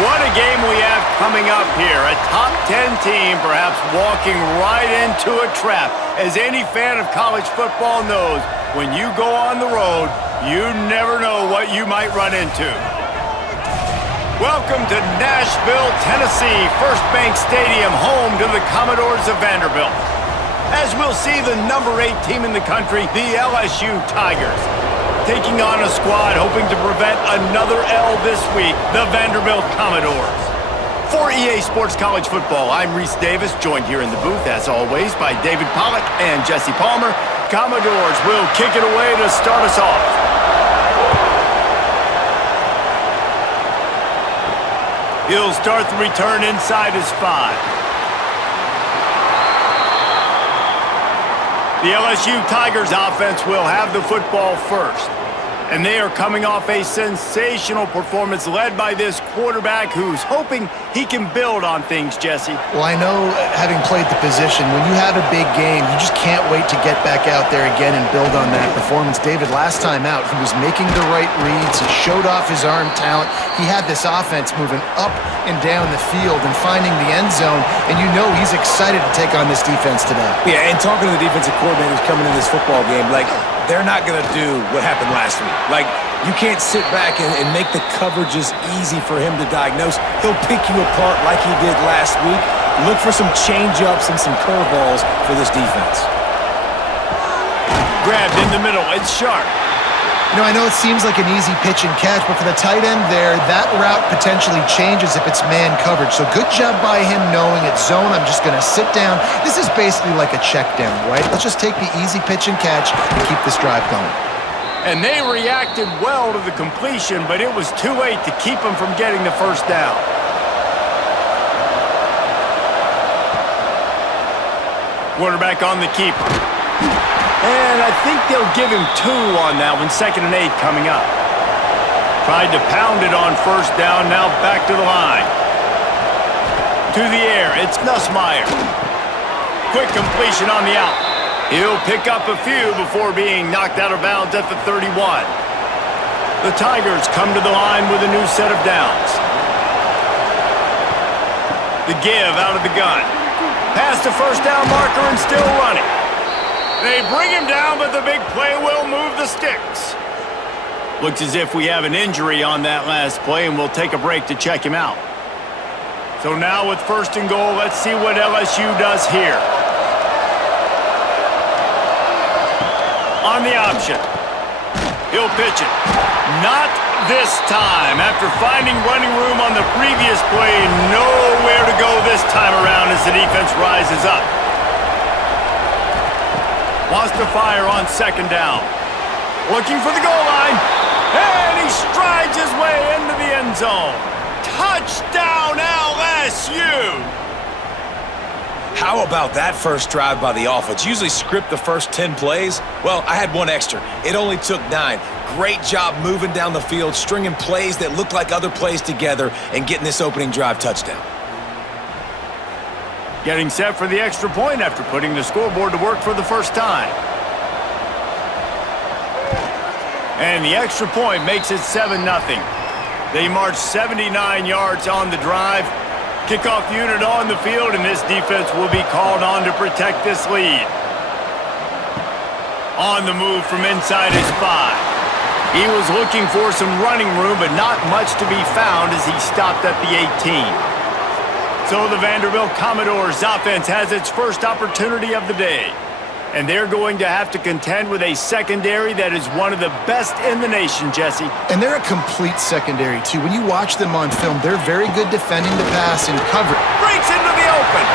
What a game we have coming up here. A top 10 team perhaps walking right into a trap. As any fan of college football knows, when you go on the road, you never know what you might run into. Welcome to Nashville, Tennessee, First Bank Stadium, home to the Commodores of Vanderbilt. As we'll see, the number 8 team in the country, the LSU Tigers, taking on a squad hoping to prevent another L this week, the Vanderbilt Commodores. For EA Sports College Football, I'm Reese Davis, joined here in the booth, as always, by David Pollack and Jesse Palmer. Commodores will kick it away to start us off. He'll start the return inside his 5. The LSU Tigers offense will have the football first. And they are coming off a sensational performance led by this quarterback who's hoping he can build on things, Jesse. Well, I know, having played the position, when you have a big game, you just can't wait to get back out there again and build on that performance. David, last time out, he was making the right reads. He showed off his arm talent. He had this offense moving up and down the field and finding the end zone, and you know he's excited to take on this defense today. Yeah, and talking to the defensive coordinators coming in this football game, like, they're not going to do what happened last week. Like, you can't sit back and make the coverages easy for him to diagnose. He'll pick you apart like he did last week. Look for some change-ups and some curveballs for this defense. Grabbed in the middle. It's sharp. You know, I know it seems like an easy pitch and catch, but for the tight end there, that route potentially changes if it's man coverage. So good job by him knowing it's zone. I'm just going to sit down. This is basically like a check down, right? Let's just take the easy pitch and catch and keep this drive going. And they reacted well to the completion, but it was too late to keep him from getting the first down. Quarterback on the keeper. And I think they'll give him 2 on that one, 2nd and 8 coming up. Tried to pound it on first down, now back to the line. To the air, it's Nussmeier. Quick completion on the out. He'll pick up a few before being knocked out of bounds at the 31. The Tigers come to the line with a new set of downs. The give out of the gun. Past the first down marker and still running. They bring him down, but the big play will move the sticks. Looks as if we have an injury on that last play, and we'll take a break to check him out. So now with 1st and goal, let's see what LSU does here. On the option. He'll pitch it. Not this time. After finding running room on the previous play, nowhere to go this time around as the defense rises up. Wants to fire on 2nd down. Looking for the goal line. And he strides his way into the end zone. Touchdown, LSU! How about that first drive by the offense? Usually script the first 10 plays. Well, I had 1 extra. It only took 9. Great job moving down the field, stringing plays that look like other plays together, and getting this opening drive touchdown. Getting set for the extra point after putting the scoreboard to work for the first time. And the extra point makes it 7-0. They march 79 yards on the drive. Kickoff unit on the field, and this defense will be called on to protect this lead. On the move from inside his 5. He was looking for some running room, but not much to be found as he stopped at the 18. So the Vanderbilt Commodores offense has its first opportunity of the day. And they're going to have to contend with a secondary that is one of the best in the nation, Jesse. And they're a complete secondary, too. When you watch them on film, they're very good defending the pass and cover. Breaks into the open.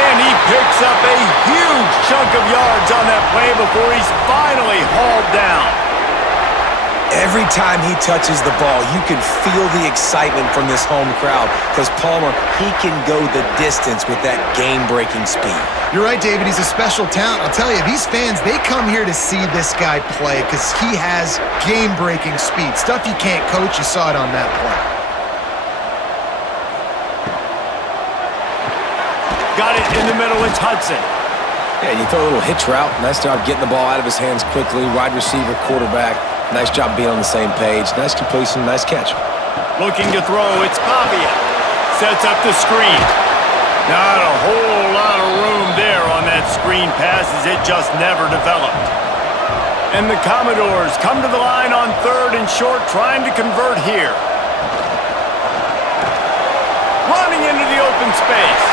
And he picks up a huge chunk of yards on that play before he's finally hauled down. Every time he touches the ball, you can feel the excitement from this home crowd because Palmer, he can go the distance with that game-breaking speed. You're right, David. He's a special talent. I'll tell you, these fans, they come here to see this guy play because he has game-breaking speed. Stuff you can't coach. You saw it on that play. Got it in the middle. It's Hudson. Yeah, you throw a little hitch route. Nice job getting the ball out of his hands quickly. Wide receiver, quarterback. Nice job being on the same page. Nice completion, nice catch. Looking to throw, it's Pavia. Sets up the screen. Not a whole lot of room there on that screen pass as it just never developed. And the Commodores come to the line on 3rd and short, trying to convert here. Running into the open space.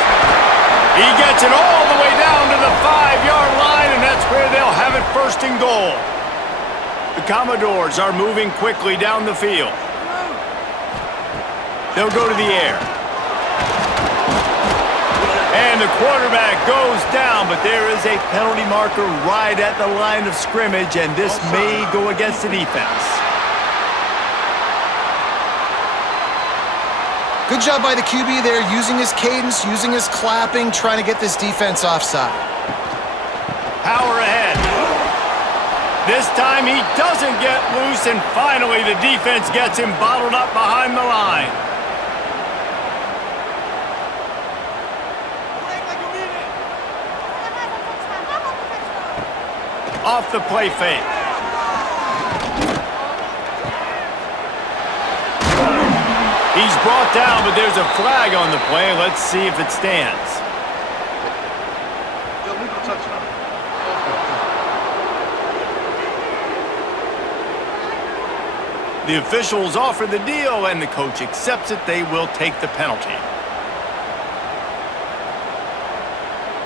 He gets it all the way down to the 5-yard line, and that's where they'll have it 1st and goal. The Commodores are moving quickly down the field. They'll go to the air. And the quarterback goes down, but there is a penalty marker right at the line of scrimmage, and this may go against the defense. Good job by the QB there, using his cadence, using his clapping, trying to get this defense offside. Power ahead. This time he doesn't get loose, and finally the defense gets him bottled up behind the line. Off the play fake. He's brought down, but there's a flag on the play. Let's see if it stands. The officials offer the deal, and the coach accepts it. They will take the penalty.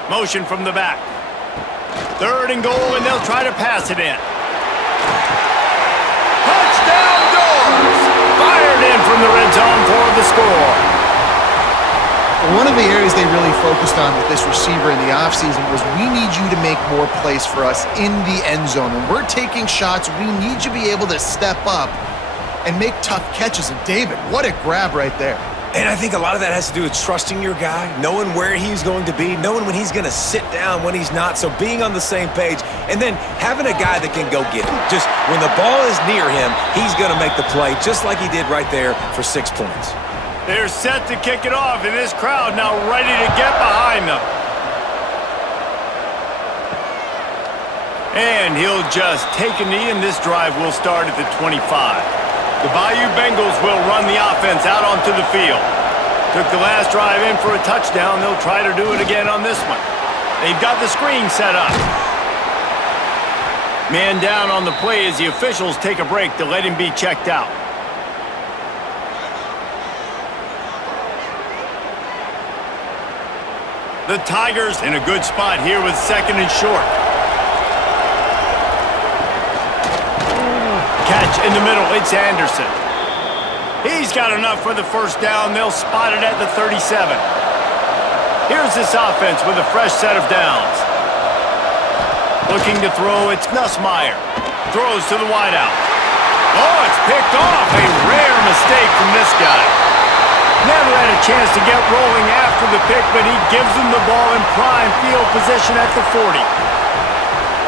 Motion from the back. 3rd and goal, and they'll try to pass it in. Touchdown, Doors! Fired in from the red zone for the score. One of the areas they really focused on with this receiver in the offseason was, we need you to make more plays for us in the end zone. When we're taking shots, we need you to be able to step up and make tough catches. And David, what a grab right there. And I think a lot of that has to do with trusting your guy, knowing where he's going to be, knowing when he's going to sit down, when he's not. So being on the same page, and then having a guy that can go get him. Just when the ball is near him, he's going to make the play, just like he did right there for 6 points. They're set to kick it off, and this crowd now ready to get behind them. And he'll just take a knee, and this drive will start at the 25. The Bayou Bengals will run the offense out onto the field. Took the last drive in for a touchdown. They'll try to do it again on this one. They've got the screen set up. Man down on the play as the officials take a break to let him be checked out. The Tigers in a good spot here with 2nd and short. Catch in the middle, it's Anderson. He's got enough for the 1st down. They'll spot it at the 37. Here's this offense with a fresh set of downs. Looking to throw, it's Nussmeier. Throws to the wideout. Oh, it's picked off. A rare mistake from this guy. Never had a chance to get rolling after the pick, but he gives him the ball in prime field position at the 40.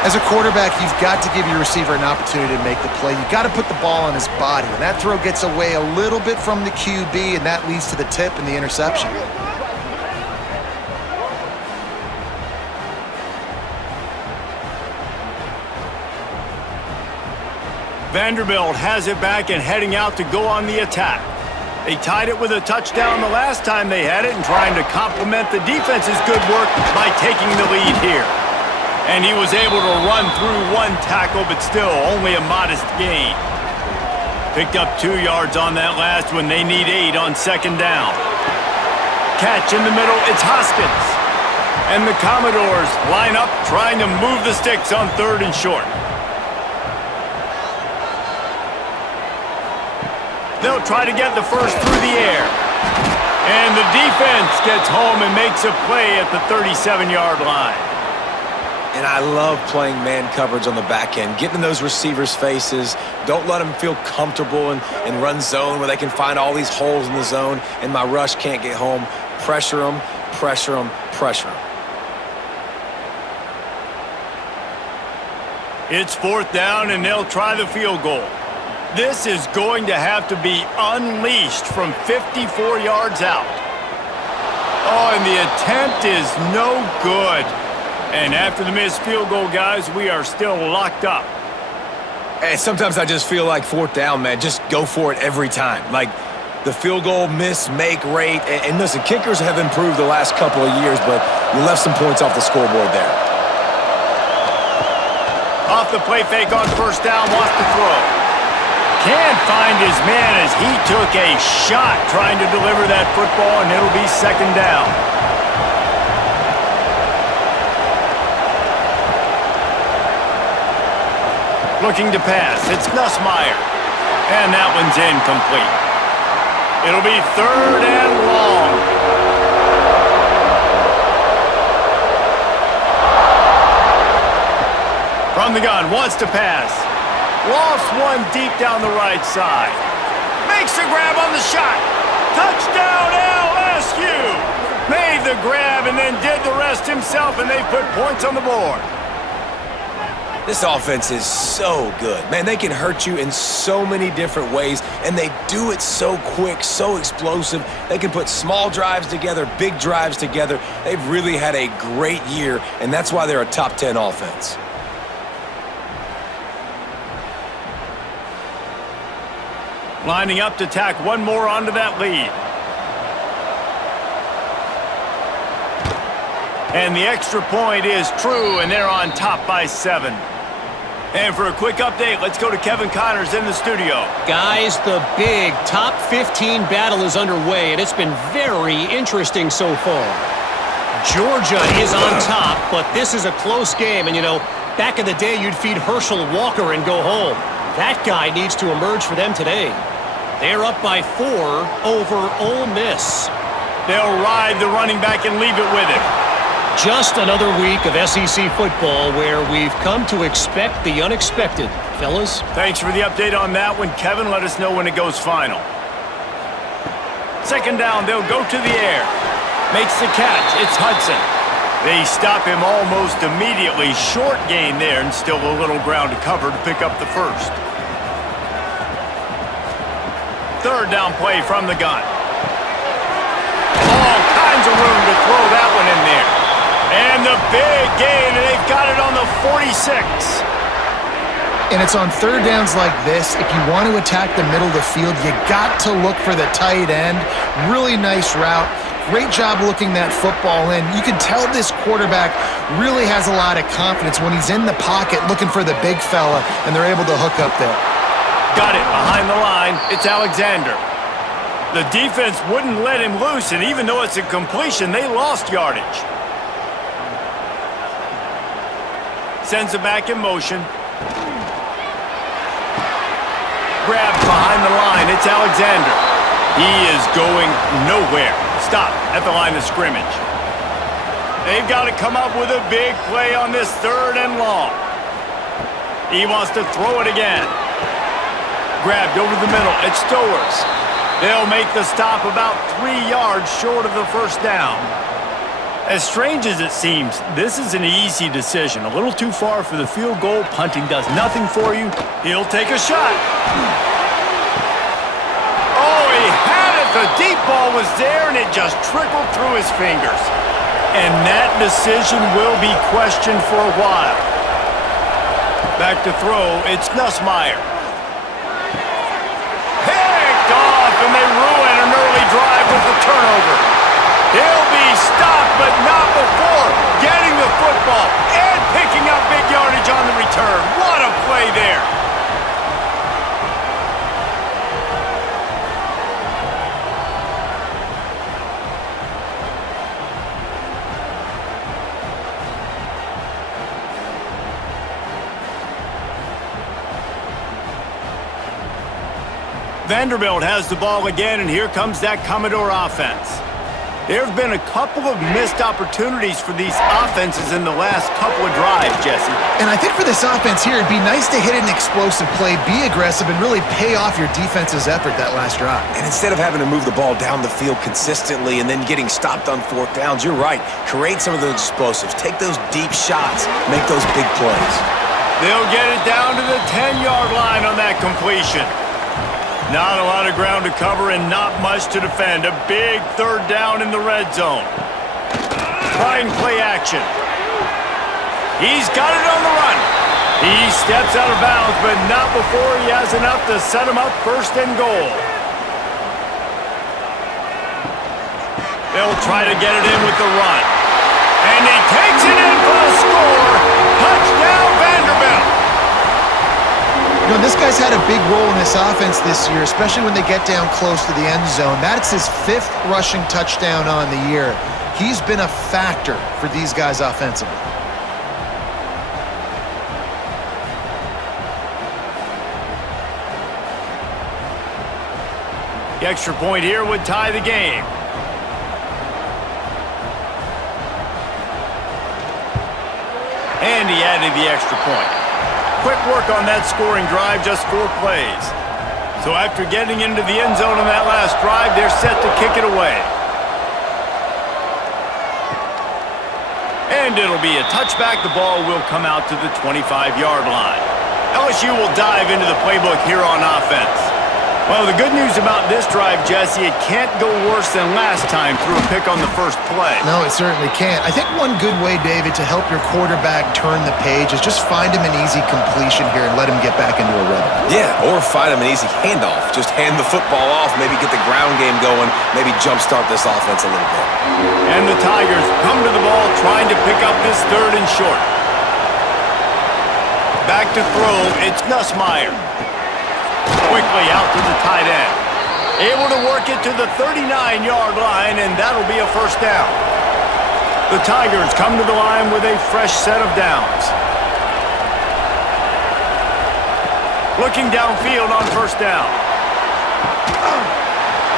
As a quarterback, you've got to give your receiver an opportunity to make the play. You've got to put the ball on his body. And that throw gets away a little bit from the QB, and that leads to the tip and the interception. Vanderbilt has it back and heading out to go on the attack. They tied it with a touchdown the last time they had it, and trying to complement the defense's good work by taking the lead here. And he was able to run through 1 tackle, but still only a modest gain. Picked up 2 yards on that last one. They need 8 on 2nd down. Catch in the middle, it's Hoskins. And the Commodores line up, trying to move the sticks on 3rd and short. They'll try to get the first through the air. And the defense gets home and makes a play at the 37-yard line. And I love playing man coverage on the back end, getting in those receivers' faces. Don't let them feel comfortable and run zone where they can find all these holes in the zone and my rush can't get home. Pressure them, pressure them, pressure them. It's 4th down, and they'll try the field goal. This is going to have to be unleashed from 54 yards out. Oh, and the attempt is no good. And after the missed field goal, guys, we are still locked up. And sometimes I just feel like fourth down, man, just go for it every time. Like the field goal miss-make rate. And listen, kickers have improved the last couple of years, but you left some points off the scoreboard there. Off the play fake on first down, wants to throw. Can't find his man as he took a shot trying to deliver that football, and it'll be second down. Looking to pass. It's Nussmeier. And that one's incomplete. It'll be third and long. From the gun, wants to pass. Lost one deep down the right side. Makes the grab on the shot. Touchdown LSU! Made the grab and then did the rest himself, and they put points on the board. This offense is so good. Man, they can hurt you in so many different ways, and they do it so quick, so explosive. They can put small drives together, big drives together. They've really had a great year, and that's why they're a top 10 offense. Lining up to tack one more onto that lead. And the extra point is true, and they're on top by 7. And for a quick update, let's go to Kevin Connors in the studio. Guys, the big top 15 battle is underway, and it's been very interesting so far. Georgia is on top, but this is a close game. And, you know, back in the day, you'd feed Herschel Walker and go home. That guy needs to emerge for them today. They're up by 4 over Ole Miss. They'll ride the running back and leave it with him. Just another week of SEC football where we've come to expect the unexpected. Fellas? Thanks for the update on that one, Kevin. Let us know when it goes final. Second down, they'll go to the air. Makes the catch. It's Hudson. They stop him almost immediately. Short gain there, and still a little ground to cover to pick up the first. Third down play from the gun. All kinds of room to throw that one in there. And the big gain, and they've got it on the 46. And it's on third downs like this. If you want to attack the middle of the field, you got to look for the tight end. Really nice route. Great job looking that football in. You can tell this quarterback really has a lot of confidence when he's in the pocket looking for the big fella, and they're able to hook up there. Got it behind the line. It's Alexander. The defense wouldn't let him loose, and even though it's a completion, they lost yardage. Sends it back in motion. Grabbed behind the line. It's Alexander. He is going nowhere. Stop at the line of scrimmage. They've got to come up with a big play on this third and long. He wants to throw it again. Grabbed over the middle. It's Stowers. They'll make the stop about 3 yards short of the first down. As strange as it seems, this is an easy decision. A little too far for the field goal. Punting does nothing for you. He'll take a shot. Oh, he had it. The deep ball was there, and it just trickled through his fingers. And that decision will be questioned for a while. Back to throw. It's Nussmeier. And they ruin an early drive with the turnover. He'll be stopped, but not before getting the football and picking up big yardage on the return. What a play there. Vanderbilt has the ball again, and here comes that Commodore offense. There have been a couple of missed opportunities for these offenses in the last couple of drives, Jesse. And I think for this offense here, it'd be nice to hit an explosive play, be aggressive, and really pay off your defense's effort that last drive. And instead of having to move the ball down the field consistently and then getting stopped on fourth downs, you're right. Create some of those explosives. Take those deep shots. Make those big plays. They'll get it down to the 10-yard line on that completion. Not a lot of ground to cover and not much to defend. A big third down in the red zone. Trying play action. He's got it on the run. He steps out of bounds, but not before he has enough to set him up first and goal. They'll try to get it in with the run. And he takes it in for a score. Touchdown, Vanderbilt. You know, this guy's had a big role in this offense this year, especially when they get down close to the end zone. That's his 5th rushing touchdown on the year. He's been a factor for these guys offensively. The extra point here would tie the game. And he added the extra point. Quick work on that scoring drive, just 4 plays. So after getting into the end zone on that last drive, they're set to kick it away. And it'll be a touchback. The ball will come out to the 25-yard line. LSU will dive into the playbook here on offense. Well, the good news about this drive, Jesse, it can't go worse than last time through a pick on the first play. No, it certainly can't. I think one good way, David, to help your quarterback turn the page is just find him an easy completion here and let him get back into a rhythm. Yeah, or find him an easy handoff. Just hand the football off, maybe get the ground game going, maybe jumpstart this offense a little bit. And the Tigers come to the ball trying to pick up this 3rd and short. Back to throw, it's Nussmeier. Quickly out to the tight end. Able to work it to the 39-yard line, and that'll be a first down. The Tigers come to the line with a fresh set of downs. Looking downfield on first down.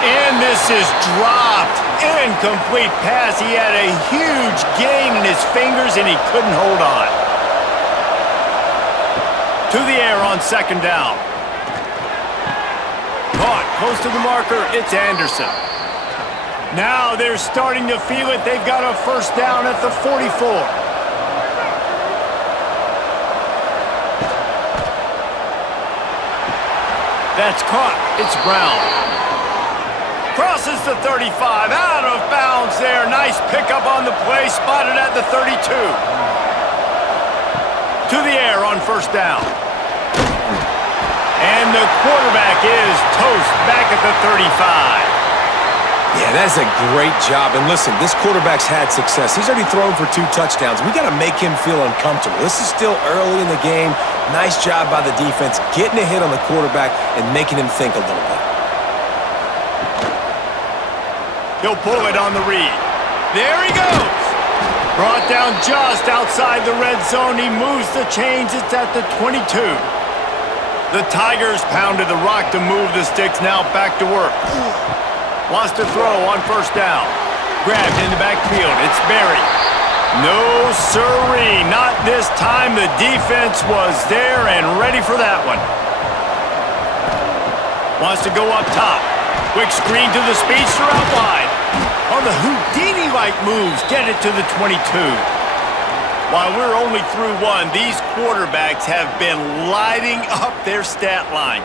And this is dropped. Incomplete pass. He had a huge gain in his fingers, and he couldn't hold on. To the air on second down. Caught close to the marker, it's Anderson. Now they're starting to feel it. They've got a first down at the 44. That's caught. It's Brown. Crosses the 35, out of bounds there. Nice pickup on the play, spotted at the 32. To the air on first down. And the quarterback is toast back at the 35. Yeah, that's a great job. And listen, this quarterback's had success. He's already thrown for 2 touchdowns. We got to make him feel uncomfortable. This is still early in the game. Nice job by the defense, getting a hit on the quarterback and making him think a little bit. He'll pull it on the read. There he goes. Brought down just outside the red zone. He moves the chains. It's at the 22. The Tigers pounded the rock to move the sticks. Now back to work. Wants to throw on first down. Grabbed in the backfield. It's Berry. No siree. Not this time. The defense was there and ready for that one. Wants to go up top. Quick screen to the speedster out wide. On the Houdini-like moves, get it to the 22. While we're only through 1, these quarterbacks have been lighting up their stat lines.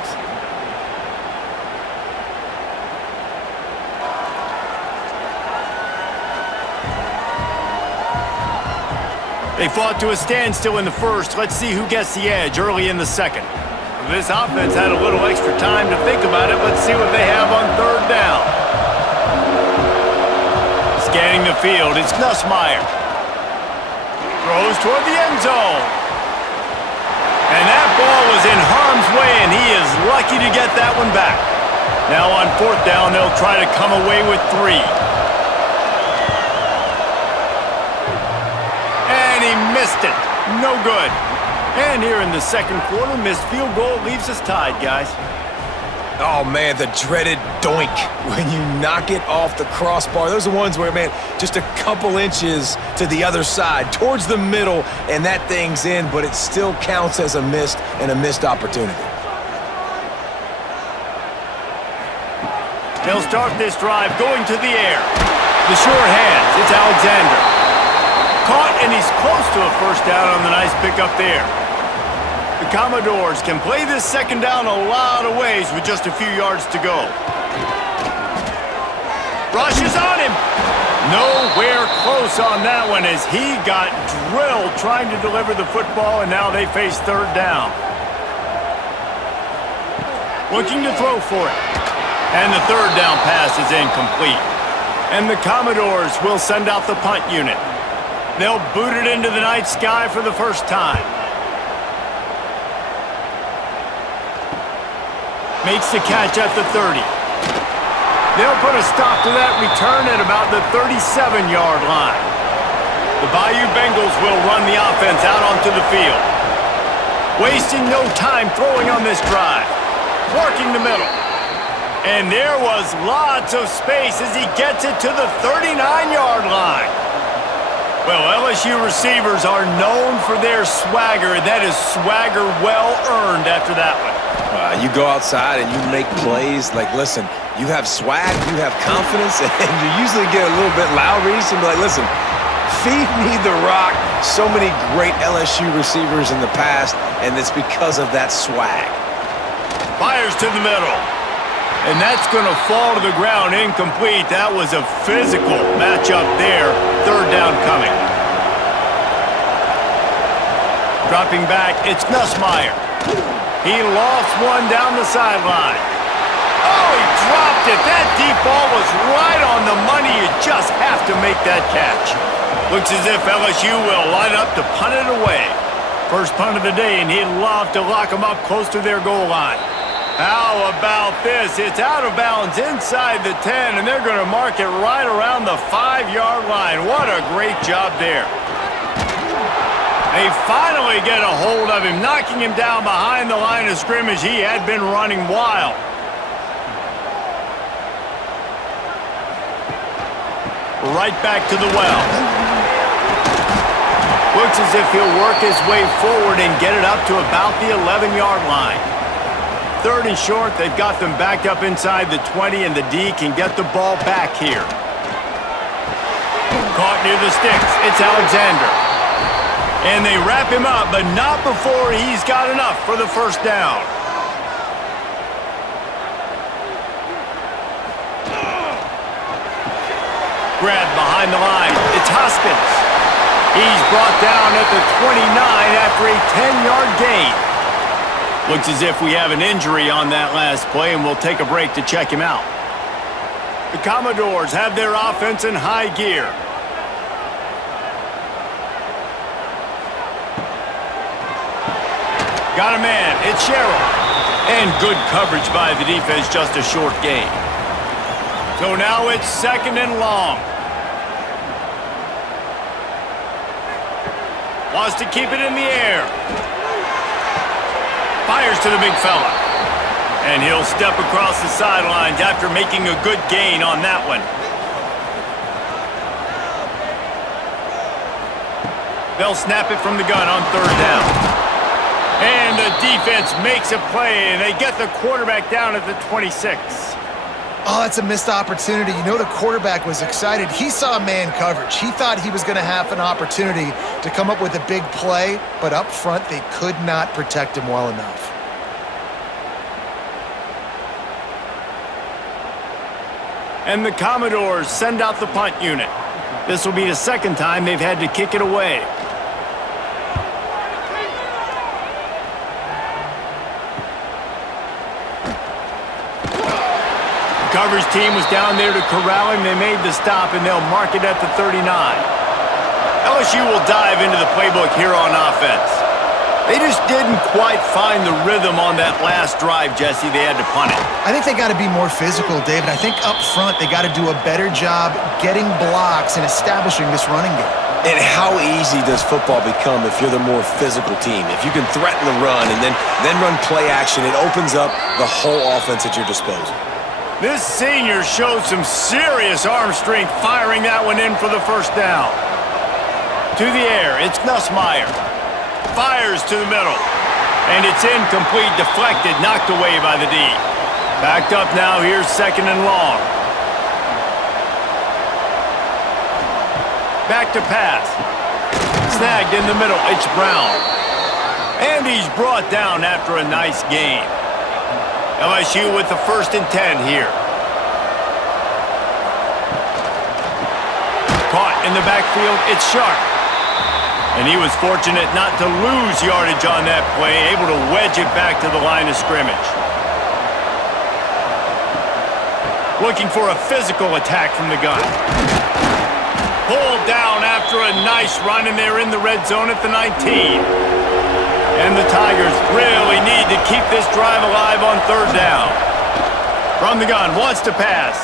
They fought to a standstill in the first. Let's see who gets the edge early in the second. This offense had a little extra time to think about it. Let's see what they have on third down. Scanning the field, it's Nussmeier. Throws toward the end zone. And that ball was in harm's way, and he is lucky to get that one back. Now on fourth down, they'll try to come away with 3. And he missed it. No good. And here in the second quarter, missed field goal leaves us tied, guys. Oh, man, the dreaded doink when you knock it off the crossbar. Those are ones where, man, just a couple inches to the other side, towards the middle, and that thing's in, but it still counts as a missed opportunity. They'll start this drive going to the air. The short hands, it's Alexander. Caught, and he's close to a first down on the nice pickup there. The Commodores can play this second down a lot of ways with just a few yards to go. Rush is on him. Nowhere close on that one as he got drilled trying to deliver the football, and now they face third down. Looking to throw for it. And the third down pass is incomplete. And the Commodores will send out the punt unit. They'll boot it into the night sky for the first time. Makes the catch at the 30. They'll put a stop to that return at about the 37-yard line. The Bayou Bengals will run the offense out onto the field. Wasting no time throwing on this drive. Working the middle. And there was lots of space as he gets it to the 39-yard line. Well, LSU receivers are known for their swagger, and that is swagger well earned after that one. You go outside and you make plays. Like, listen, you have swag, you have confidence, and you usually get a little bit louder. You used to be like, listen, feed me the rock. So many great LSU receivers in the past, and it's because of that swag. Fires to the middle. And that's going to fall to the ground incomplete. That was a physical matchup there. Third down coming. Dropping back, it's Nussmeier. He lost one down the sideline. Oh, he dropped it. That deep ball was right on the money. You just have to make that catch. Looks as if LSU will line up to punt it away. First punt of the day, and he'd love to lock them up close to their goal line. How about this? It's out of bounds inside the 10, and they're going to mark it right around the 5-yard line. What a great job there. They finally get a hold of him, knocking him down behind the line of scrimmage. He had been running wild. Right back to the well. Looks as if he'll work his way forward and get it up to about the 11-yard line. Third and short, they've got them backed up inside the 20, and the D can get the ball back here. Caught near the sticks. It's Alexander. And they wrap him up, but not before he's got enough for the first down. Grabbed behind the line. It's Hoskins. He's brought down at the 29 after a 10-yard gain. Looks as if we have an injury on that last play, and we'll take a break to check him out. The Commodores have their offense in high gear. Got a man. It's Sherrill. And good coverage by the defense, just a short gain. So now it's second and long. Wants to keep it in the air. Fires to the big fella. And he'll step across the sidelines after making a good gain on that one. They'll snap it from the gun on third down. And the defense makes a play, and they get the quarterback down at the 26. Oh, that's a missed opportunity. You know the quarterback was excited. He saw man coverage. He thought he was going to have an opportunity to come up with a big play, but up front they could not protect him well enough. And the Commodores send out the punt unit. This will be the second time they've had to kick it away. Coverage team was down there to corral him. They made the stop, and they'll mark it at the 39. LSU will dive into the playbook here on offense. They just didn't quite find the rhythm on that last drive, Jesse. They had to punt it. I think they got to be more physical, David. I think up front they got to do a better job getting blocks and establishing this running game. And how easy does football become if you're the more physical team? If you can threaten the run and then run play action, it opens up the whole offense at your disposal. This senior showed some serious arm strength firing that one in for the first down. To the air, it's Nussmeier. Fires to the middle. And it's incomplete, deflected, knocked away by the D. Backed up now, here's second and long. Back to pass. Snagged in the middle, it's Brown. And he's brought down after a nice gain. LSU with the 1st and 10 here. in the backfield, it's sharp. And he was fortunate not to lose yardage on that play, able to wedge it back to the line of scrimmage. Looking for a physical attack from the gun. Pulled down after a nice run, and they're in the red zone at the 19. And the Tigers really need to keep this drive alive on third down. From the gun, wants to pass.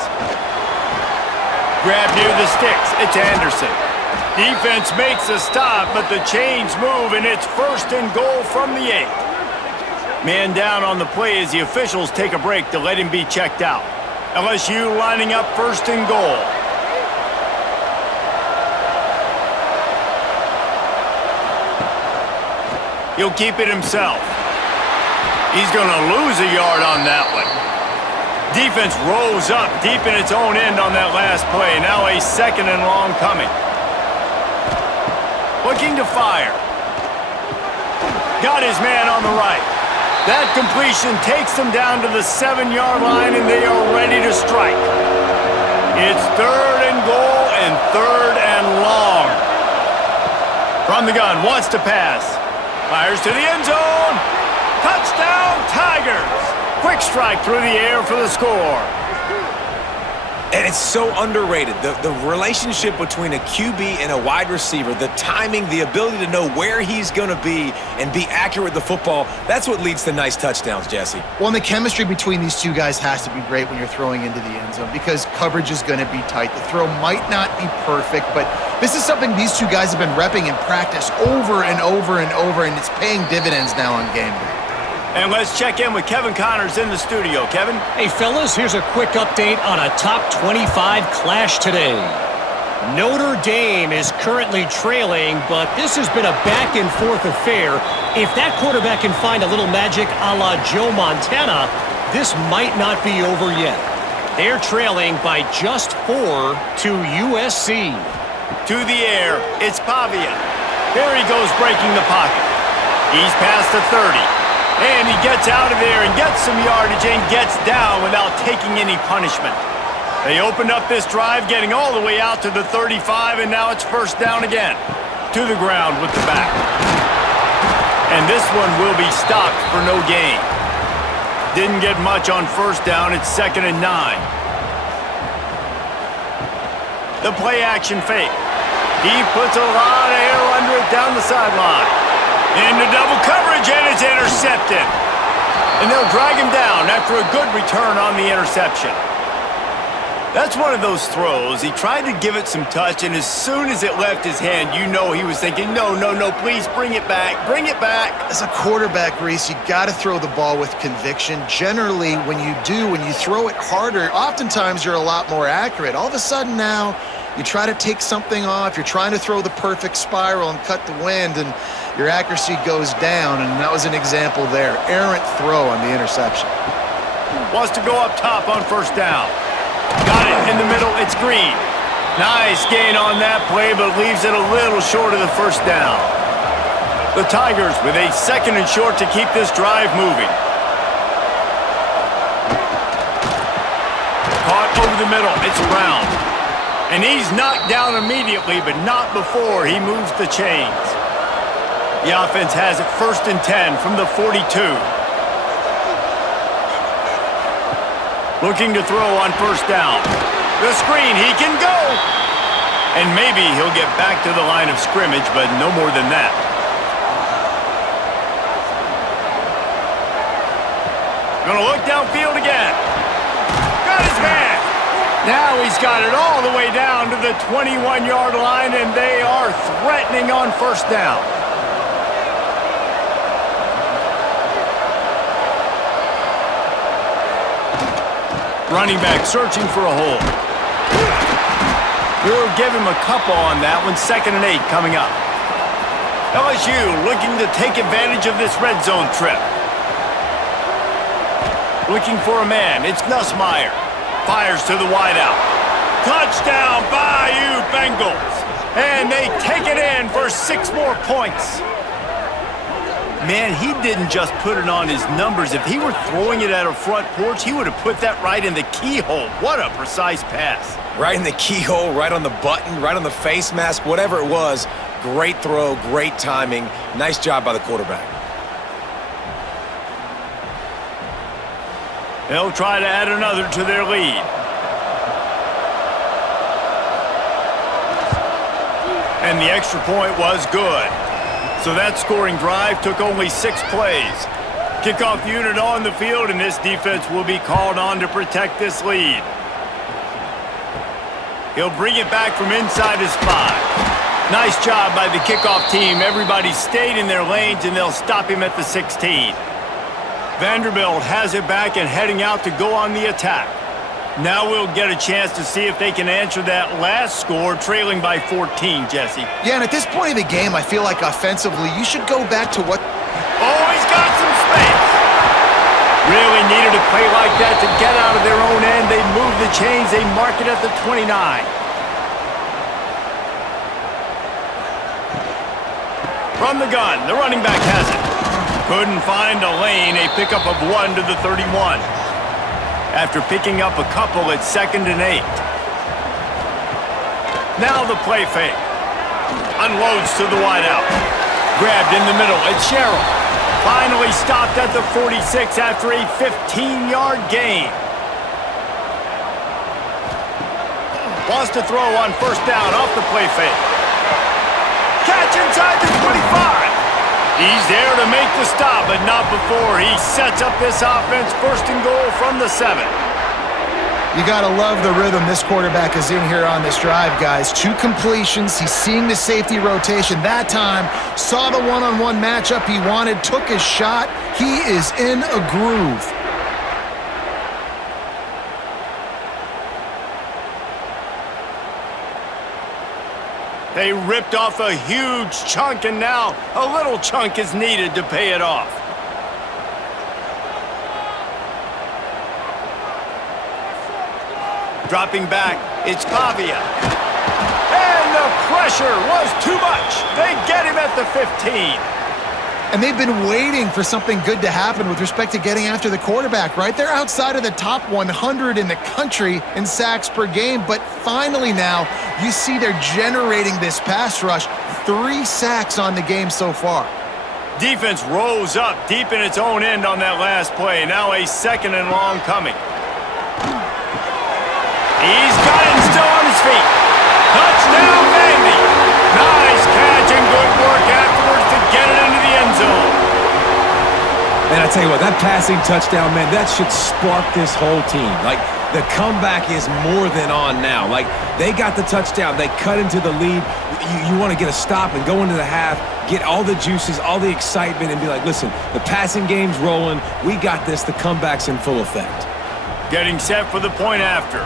Grab near the sticks. It's Anderson. Defense makes a stop, but the chains move, and it's 1st and goal from the 8. Man down on the play as the officials take a break to let him be checked out. LSU lining up 1st and goal. He'll keep it himself. He's going to lose a yard on that one. Defense rose up deep in its own end on that last play. Now a 2nd and long coming. Looking to fire. Got his man on the right. That completion takes them down to the 7-yard line, and they are ready to strike. It's 3rd and goal and 3rd and long. From the gun, wants to pass. Fires to the end zone. Touchdown, Tigers. Quick strike through the air for the score. And it's so underrated. The relationship between a QB and a wide receiver, the timing, the ability to know where he's going to be and be accurate with the football, that's what leads to nice touchdowns, Jesse. Well, and the chemistry between these two guys has to be great when you're throwing into the end zone because coverage is going to be tight. The throw might not be perfect, but this is something these two guys have been repping in practice over and over and over, and it's paying dividends now on game day. And let's check in with Kevin Connors in the studio. Kevin? Hey, fellas, here's a quick update on a top 25 clash today. Notre Dame is currently trailing, but this has been a back-and-forth affair. If that quarterback can find a little magic a la Joe Montana, this might not be over yet. They're trailing by just 4 to USC. To the air, it's Pavia. Here he goes breaking the pocket. He's past the 30. And he gets out of there and gets some yardage and gets down without taking any punishment. They opened up this drive, getting all the way out to the 35, and now it's 1st down again. To the ground with the back. And this one will be stopped for no gain. Didn't get much on 1st down. It's 2nd and 9. The play action fake. He puts a lot of air under it down the sideline. Into double coverage, and it's intercepted. And they'll drag him down after a good return on the interception. That's one of those throws. He tried to give it some touch, and as soon as it left his hand, you know he was thinking, no, please bring it back, bring it back. As a quarterback, Reese, you got to throw the ball with conviction. Generally, when you throw it harder, oftentimes you're a lot more accurate. All of a sudden now, you try to take something off, you're trying to throw the perfect spiral and cut the wind, and your accuracy goes down, and that was an example there. Errant throw on the interception. Wants to go up top on 1st down. Got it in the middle, it's Green. Nice gain on that play, but leaves it a little short of the 1st down. The Tigers with a 2nd and short to keep this drive moving. Caught over the middle, it's Brown. And he's knocked down immediately, but not before he moves the chains. The offense has it 1st and 10 from the 42. Looking to throw on 1st down. The screen, he can go! And maybe he'll get back to the line of scrimmage, but no more than that. Gonna look downfield again. Got his man! Now he's got it all the way down to the 21-yard line, and they are threatening on 1st down. Running back searching for a hole. We'll give him a couple on that one. 2nd and 8 coming up. LSU looking to take advantage of this red zone trip. Looking for a man. It's Nussmeier. Fires to the wideout. Touchdown, Bayou Bengals. And they take it in for 6 more points. Man, he didn't just put it on his numbers. If he were throwing it at a front porch, he would have put that right in the keyhole. What a precise pass. Right in the keyhole, right on the button, right on the face mask, whatever it was. Great throw, great timing. Nice job by the quarterback. They'll try to add another to their lead. And the extra point was good. So that scoring drive took only 6 plays. Kickoff unit on the field, and this defense will be called on to protect this lead. He'll bring it back from inside his 5. Nice job by the kickoff team. Everybody stayed in their lanes, and they'll stop him at the 16. Vanderbilt has it back and heading out to go on the attack. Now we'll get a chance to see if they can answer that last score, trailing by 14, Jesse. Yeah, and at this point of the game, I feel like offensively, you should go back to what... Oh, he's got some space. Really needed a play like that to get out of their own end. They move the chains. They mark it at the 29. From the gun, the running back has it. Couldn't find a lane. A pickup of 1 to the 31. After picking up a couple, it's 2nd and 8. Now the play fake. Unloads to the wideout. Grabbed in the middle. It's Sherrill. Finally stopped at the 46 after a 15-yard gain. Wants to throw on 1st down off the play fake. Catch inside the 25. He's there to make the stop, but not before he sets up this offense. 1st and goal from the 7. You got to love the rhythm this quarterback is in here on this drive, guys. 2 completions. He's seeing the safety rotation that time. Saw the one-on-one matchup he wanted. Took his shot. He is in a groove. They ripped off a huge chunk, and now a little chunk is needed to pay it off. Dropping back, it's Pavia. And the pressure was too much. They get him at the 15. And they've been waiting for something good to happen with respect to getting after the quarterback, right? They're outside of the top 100 in the country in sacks per game, but finally now you see they're generating this pass rush. 3 sacks on the game so far. Defense rose up deep in its own end on that last play. Now a 2nd and long coming. He's got it still on his feet. Touchdown, Vandy. Nice catch and good work afterwards to get it into the end zone. And I tell you what, that passing touchdown, man, that should spark this whole team. Like, the comeback is more than on now. Like, they got the touchdown. They cut into the lead. You want to get a stop and go into the half, get all the juices, all the excitement, and be like, listen, the passing game's rolling. We got this. The comeback's in full effect. Getting set for the point after.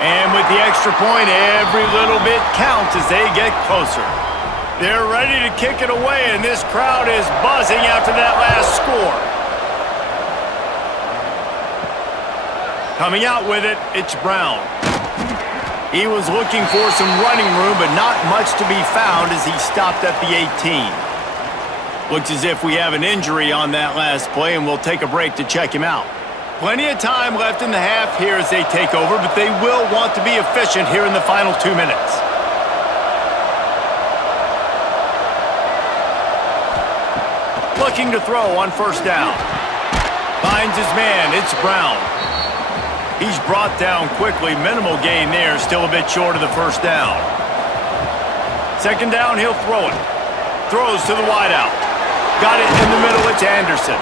And with the extra point, every little bit counts as they get closer. They're ready to kick it away, and this crowd is buzzing after that last score. Coming out with it, it's Brown. He was looking for some running room, but not much to be found as he stopped at the 18. Looks as if we have an injury on that last play, and we'll take a break to check him out. Plenty of time left in the half here as they take over, but they will want to be efficient here in the final 2 minutes. Looking to throw on 1st down. Finds his man, it's Brown. He's brought down quickly, minimal gain there, still a bit short of the 1st down. 2nd down, he'll throw it. Throws to the wideout. Got it in the middle, it's Anderson.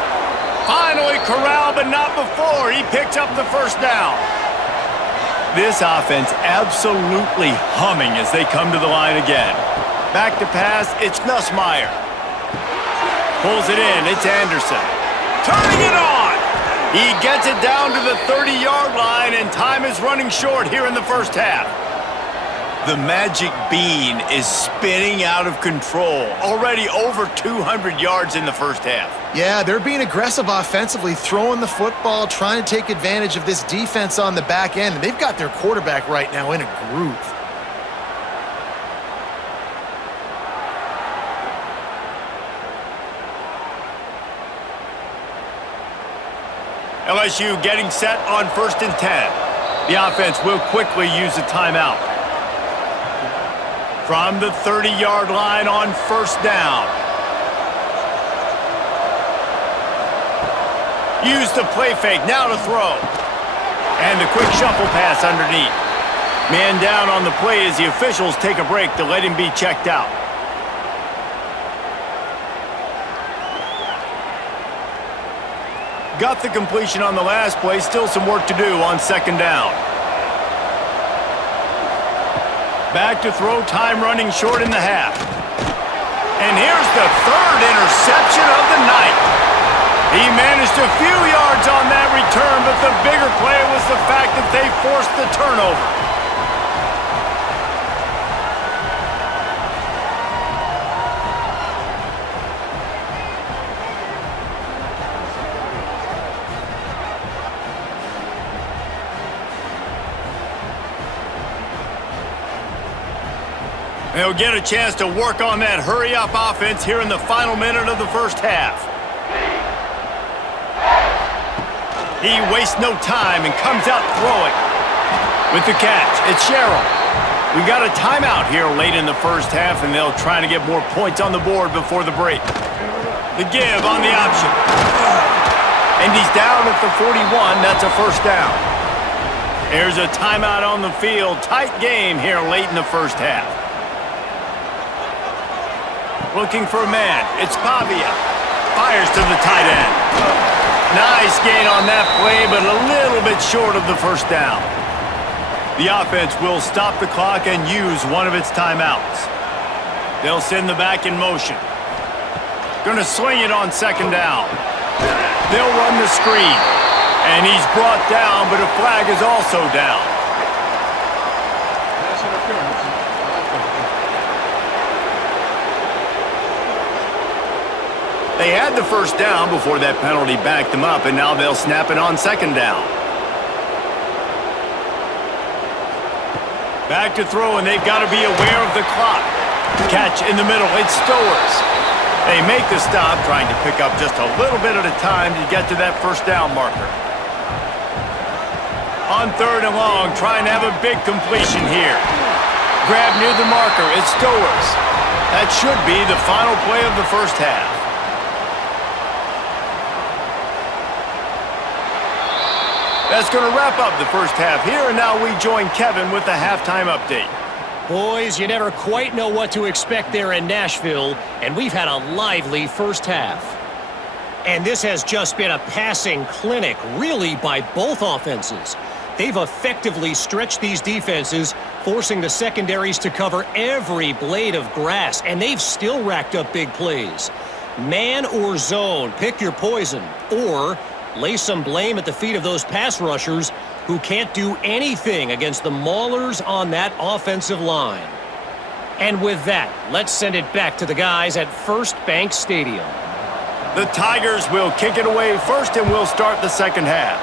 Finally corralled, but not before. He picks up the 1st down. This offense absolutely humming as they come to the line again. Back to pass, it's Nussmeier. Pulls it in, it's Anderson. Turning it on! He gets it down to the 30-yard line, and time is running short here in the 1st half. The magic bean is spinning out of control. Already over 200 yards in the 1st half. Yeah, they're being aggressive offensively, throwing the football, trying to take advantage of this defense on the back end. And they've got their quarterback right now in a groove. LSU getting set on 1st and 10. The offense will quickly use a timeout. From the 30-yard line on 1st down. Use the play fake, now to throw. And the quick shuffle pass underneath. Man down on the play as the officials take a break to let him be checked out. Got the completion on the last play, still some work to do on 2nd down. Back to throw, time running short in the half. And here's the 3rd interception of the night. He managed a few yards on that return, but the bigger play was the fact that they forced the turnover. They'll get a chance to work on that hurry-up offense here in the final minute of the 1st half. He wastes no time and comes out throwing. With the catch, it's Sherrill. We got a timeout here late in the 1st half, and they'll try to get more points on the board before the break. The give on the option. And he's down at the 41. That's a 1st down. There's a timeout on the field. Tight game here late in the 1st half. Looking for a man. It's Pavia. Fires to the tight end. Nice gain on that play, but a little bit short of the 1st down. The offense will stop the clock and use one of its timeouts. They'll send the back in motion. Gonna swing it on 2nd down. They'll run the screen. And he's brought down, but a flag is also down. They had the 1st down before that penalty backed them up, and now they'll snap it on 2nd down. Back to throw, and they've got to be aware of the clock. Catch in the middle, it's Stowers. They make the stop, trying to pick up just a little bit at a time to get to that 1st down marker. On 3rd and long, trying to have a big completion here. Grab near the marker, it's Stowers. That should be the final play of the 1st half. That's going to wrap up the 1st half here, and now we join Kevin with the halftime update. Boys, you never quite know what to expect there in Nashville, and we've had a lively 1st half. And this has just been a passing clinic, really, by both offenses. They've effectively stretched these defenses, forcing the secondaries to cover every blade of grass, and they've still racked up big plays. Man or zone, pick your poison, or lay some blame at the feet of those pass rushers who can't do anything against the maulers on that offensive line. And with that, let's send it back to the guys at First Bank Stadium. The Tigers will kick it away first, and we'll start the 2nd half.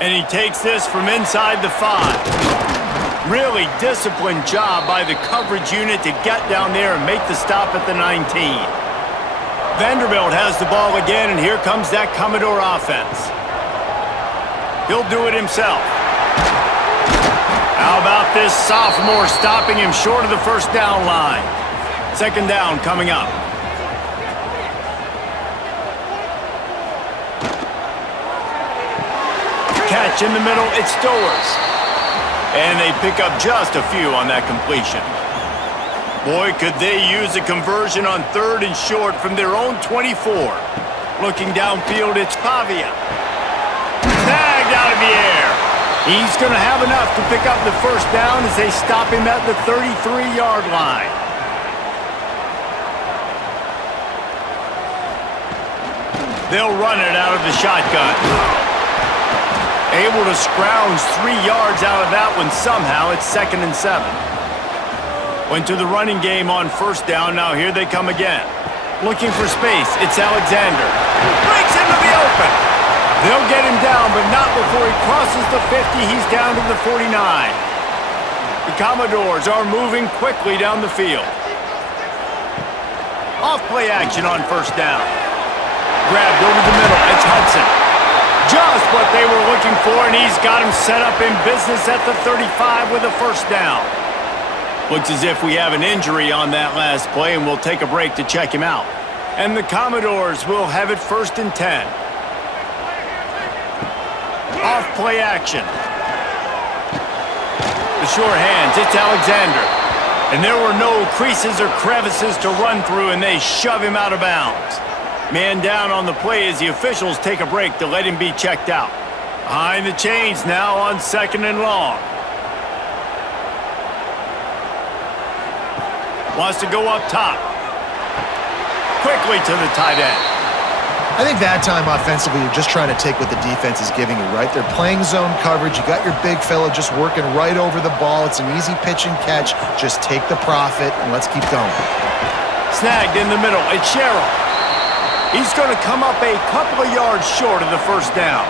And he takes this from inside the 5. Really disciplined job by the coverage unit to get down there and make the stop at the 19. Vanderbilt has the ball again, and here comes that Commodore offense. He'll do it himself. How about this sophomore stopping him short of the 1st down line? 2nd down coming up. Catch in the middle, it's Stowers. And they pick up just a few on that completion. Boy, could they use a conversion on 3rd and short from their own 24. Looking downfield, it's Pavia. Tagged out of the air. He's going to have enough to pick up the 1st down as they stop him at the 33-yard line. They'll run it out of the shotgun. Able to scrounge 3 yards out of that one somehow. It's 2nd and 7. Went to the running game on 1st down. Now here they come again. Looking for space. It's Alexander. Breaks into the open. They'll get him down, but not before he crosses the 50. He's down to the 49. The Commodores are moving quickly down the field. Off play action on 1st down. grabbed over the middle. It's Hudson. Just what they were looking for, and he's got him set up in business at the 35 with a first down. Looks as if we have an injury on that last play, and we'll take a break to check him out. And the Commodores will have it 1st and 10. Off play action. The sure hands, it's Alexander. And there were no creases or crevices to run through, and they shove him out of bounds. Man down on the play as the officials take a break to let him be checked out. Behind the chains now on 2nd and long. Wants to go up top. Quickly to the tight end. I think that time offensively, you're just trying to take what the defense is giving you, right? They're playing zone coverage. You got your big fella just working right over the ball. It's an easy pitch and catch. Just take the profit, and let's keep going. Snagged in the middle. It's Sherrill. He's going to come up a couple of yards short of the first down.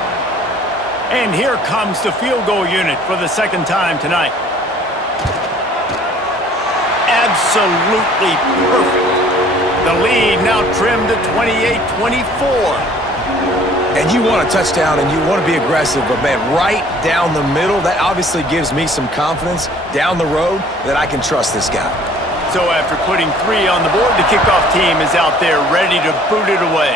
And here comes the field goal unit for the 2nd time tonight. Absolutely perfect. The lead now trimmed to 28-24. And you want a touchdown and you want to be aggressive, but man, right down the middle, that obviously gives me some confidence down the road that I can trust this guy. So after putting 3 on the board, the kickoff team is out there ready to boot it away.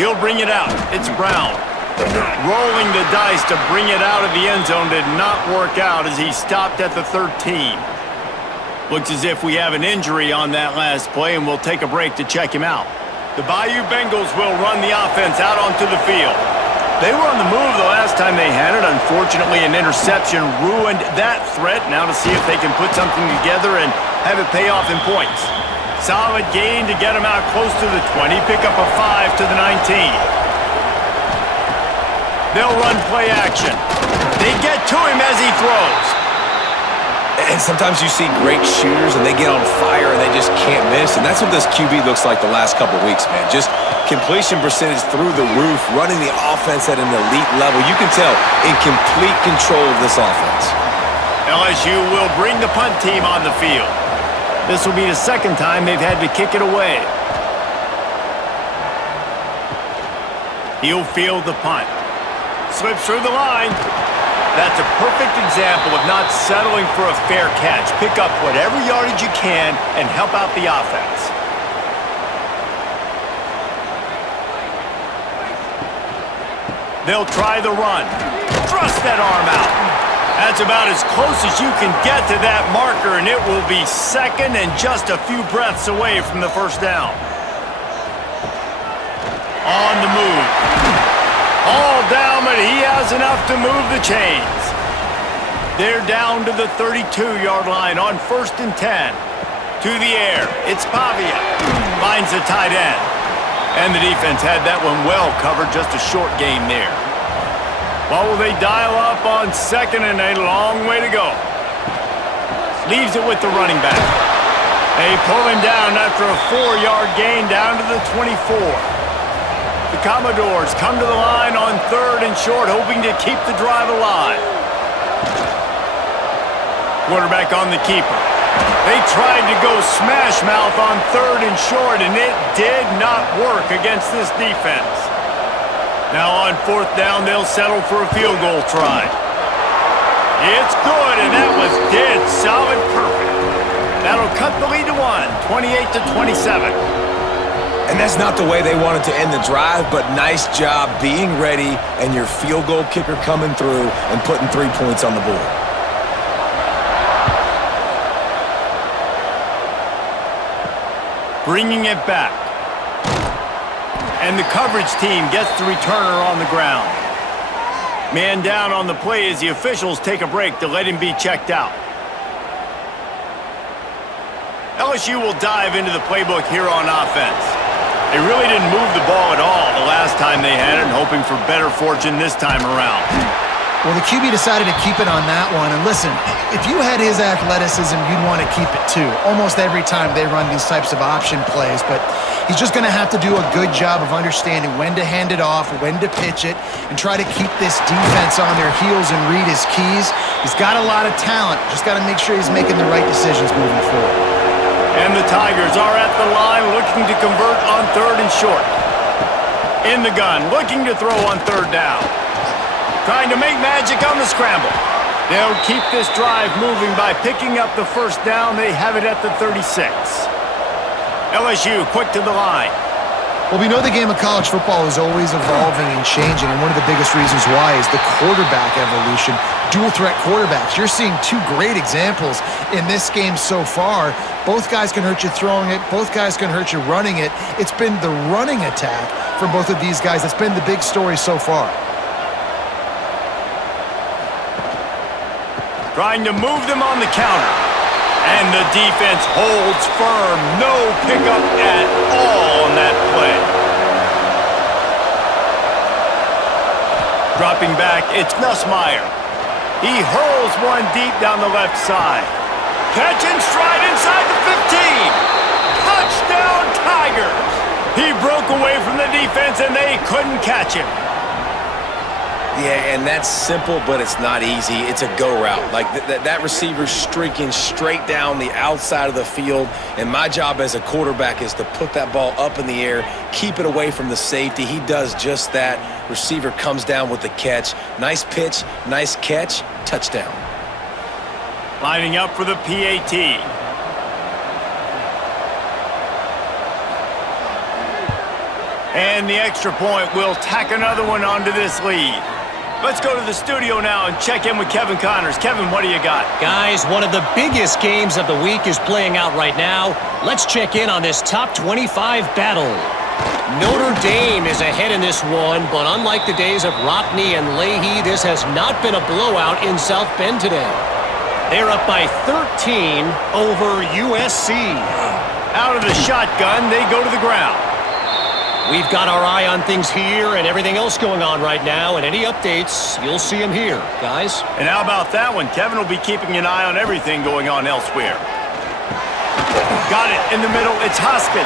He'll bring it out. It's Brown. Rolling the dice to bring it out of the end zone did not work out as he stopped at the 13. Looks as if we have an injury on that last play, and we'll take a break to check him out. The Bayou Bengals will run the offense out onto the field. They were on the move the last time they had it. Unfortunately, an interception ruined that threat. Now to see if they can put something together and have it pay off in points. Solid gain to get them out close to the 20. Pick up a 5 to the 19. They'll run play action. They get to him as he throws. And sometimes you see great shooters and they get on fire and they just can't miss. And that's what this QB looks like the last couple weeks, man. Just completion percentage through the roof, running the offense at an elite level. You can tell in complete control of this offense. LSU will bring the punt team on the field. This will be the 2nd time they've had to kick it away. He'll field the punt. Slips through the line. That's a perfect example of not settling for a fair catch. Pick up whatever yardage you can and help out the offense. They'll try the run. Thrust that arm out. That's about as close as you can get to that marker, and it will be 2nd and just a few breaths away from the first down. On the move. All down, but he has enough to move the chains. They're down to the 32-yard line on 1st and 10. To the air, it's Pavia. Finds the tight end. And the defense had that one well covered, just a short gain there. What will they dial up on 2nd and a long way to go? Leaves it with the running back. They pull him down after a 4-yard gain down to the 24. The Commodores come to the line on 3rd and short, hoping to keep the drive alive. Quarterback on the keeper. They tried to go smash mouth on 3rd and short, and it did not work against this defense. Now on 4th down, they'll settle for a field goal try. It's good, and that was dead solid perfect. That'll cut the lead to 28-27. And that's not the way they wanted to end the drive, but nice job being ready and your field goal kicker coming through and putting 3 points on the board. Bringing it back. And the coverage team gets the returner on the ground. Man down on the play as the officials take a break to let him be checked out. LSU will dive into the playbook here on offense. They really didn't move the ball at all the last time they had it, hoping for better fortune this time around. Well, the QB decided to keep it on that one. And listen, if you had his athleticism, you'd want to keep it too. Almost every time they run these types of option plays. But he's just going to have to do a good job of understanding when to hand it off, when to pitch it, and try to keep this defense on their heels and read his keys. He's got a lot of talent. Just got to make sure he's making the right decisions moving forward. And the Tigers are at the line looking to convert on 3rd and short. In the gun, looking to throw on 3rd down. Trying to make magic on the scramble. They'll keep this drive moving by picking up the 1st down. They have it at the 36. LSU quick to the line. Well, we know the game of college football is always evolving and changing, and one of the biggest reasons why is the quarterback evolution. Dual threat quarterbacks. You're seeing two great examples in this game so far. Both guys can hurt you throwing it. Both guys can hurt you running it. It's been the running attack from both of these guys that's been the big story so far. Trying to move them on the counter. And the defense holds firm. No pickup at all on that play. Dropping back, it's Nussmeier. He hurls one deep down the left side. Catch and stride inside the 15. Touchdown, Tigers. He broke away from the defense, and they couldn't catch him. Yeah, and that's simple, but it's not easy. It's a go route. Like that receiver's streaking straight down the outside of the field, and my job as a quarterback is to put that ball up in the air, keep it away from the safety. He does just that. Receiver comes down with the catch. Nice pitch, nice catch, touchdown. Lining up for the PAT. And the extra point will tack another one onto this lead. Let's go to the studio now and check in with Kevin Connors. Kevin, what do you got? Guys, one of the biggest games of the week is playing out right now. Let's check in on this top 25 battle. Notre Dame is ahead in this one, but unlike the days of Rockne and Leahy, this has not been a blowout in South Bend today. They're up by 13 over USC. Out of the shotgun, they go to the ground. We've got our eye on things here and everything else going on right now, and any updates, you'll see them here, guys. And how about that one? Kevin will be keeping an eye on everything going on elsewhere. Got it in the middle. It's Hoskins.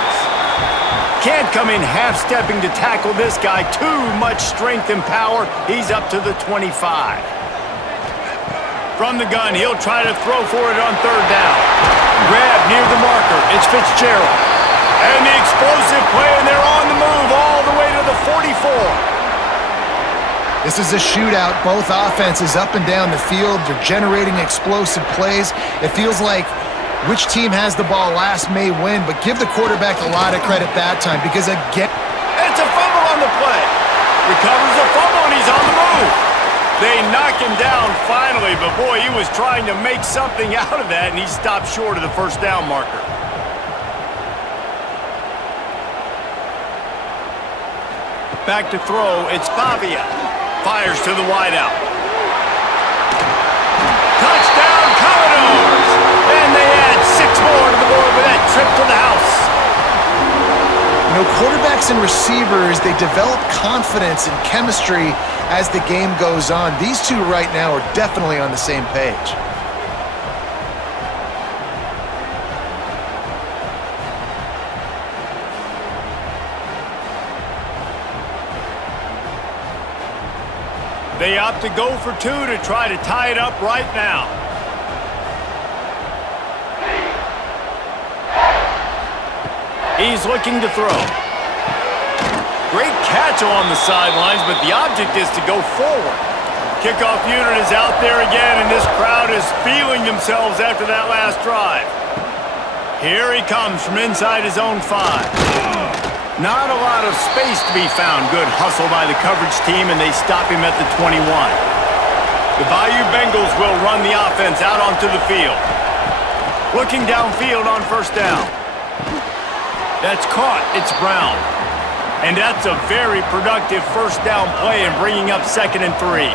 Can't come in half-stepping to tackle this guy. Too much strength and power. He's up to the 25. From the gun, he'll try to throw for it on 3rd down. Grab near the marker. It's Fitzgerald. And the explosive play, and they're on the move all the way to the 44. This is a shootout. Both offenses up and down the field. They're generating explosive plays. It feels like which team has the ball last may win, but give the quarterback a lot of credit that time because, again... It's a fumble on the play. Recovers the fumble, and he's on the move. They knock him down finally, but boy, he was trying to make something out of that, and he stopped short of the 1st down marker. Back to throw, it's Pavia. Fires to the wideout. Touchdown, Commodores! And they add 6 more to the board with that trip to the house. You know, quarterbacks and receivers, they develop confidence and chemistry as the game goes on. These two right now are definitely on the same page. They opt to go for 2 to try to tie it up right now. He's looking to throw. Great catch along the sidelines, but the object is to go forward. Kickoff unit is out there again, and this crowd is feeling themselves after that last drive. Here he comes from inside his own 5. Not a lot of space to be found. Good hustle by the coverage team, and they stop him at the 21. The Bayou Bengals will run the offense out onto the field. Looking downfield on 1st down. That's caught. It's Brown. And that's a very productive 1st down play in bringing up 2nd and 3.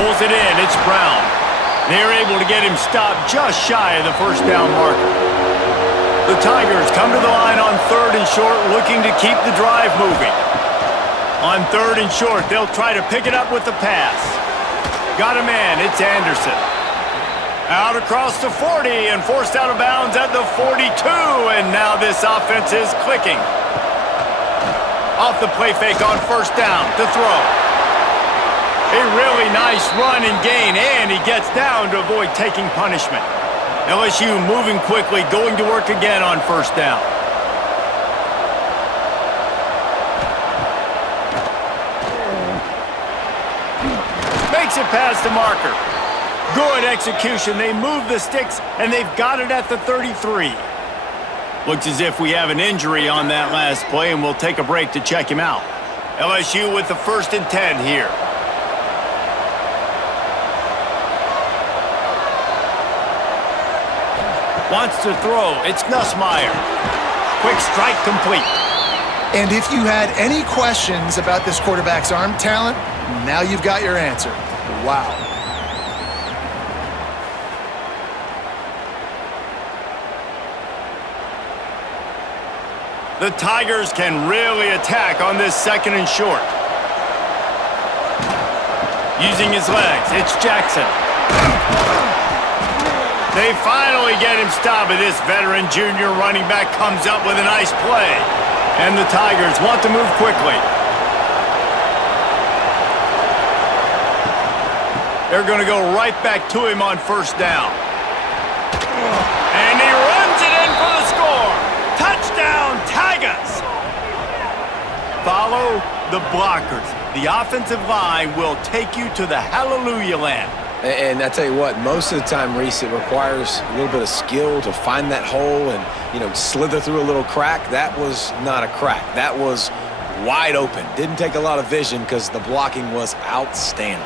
Pulls it in. It's Brown. They're able to get him stopped just shy of the 1st down marker. The Tigers come to the line on 3rd and short, looking to keep the drive moving. On 3rd and short, they'll try to pick it up with the pass. Got a man, it's Anderson. Out across the 40 and forced out of bounds at the 42, and now this offense is clicking. Off the play fake on 1st down to throw. A really nice run and gain, and he gets down to avoid taking punishment. LSU moving quickly, going to work again on first down. Makes it past the marker. Good execution. They move the sticks, and they've got it at the 33. Looks as if we have an injury on that last play, and we'll take a break to check him out. LSU with the 1st and 10 here. Wants to throw. It's Nussmeier. Quick strike complete. And if you had any questions about this quarterback's arm talent, now you've got your answer. Wow. The Tigers can really attack on this 2nd and short. Using his legs, it's Jackson. They finally get him stopped, but this veteran junior running back comes up with a nice play. And the Tigers want to move quickly. They're going to go right back to him on first down. And he runs it in for the score. Touchdown, Tigers! Follow the blockers. The offensive line will take you to the hallelujah land. And I tell you what, most of the time, Reese, it requires a little bit of skill to find that hole and, slither through a little crack. That was not a crack. That was wide open. Didn't take a lot of vision because the blocking was outstanding.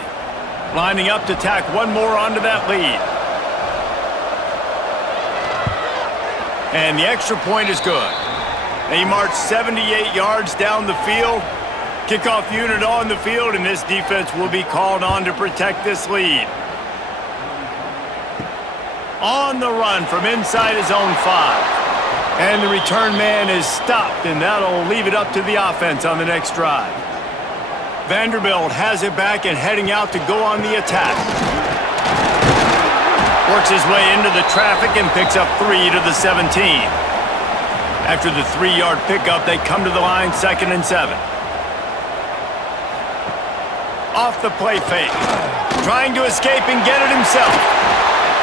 Lining up to tack one more onto that lead. And the extra point is good. They march 78 yards down the field. Kickoff unit on the field, and this defense will be called on to protect this lead. On the run from inside his own 5. And the return man is stopped, and that'll leave it up to the offense on the next drive. Vanderbilt has it back and heading out to go on the attack. Works his way into the traffic and picks up 3 to the 17. After the 3-yard pickup, they come to the line 2nd and 7. Off the play fake. Trying to escape and get it himself.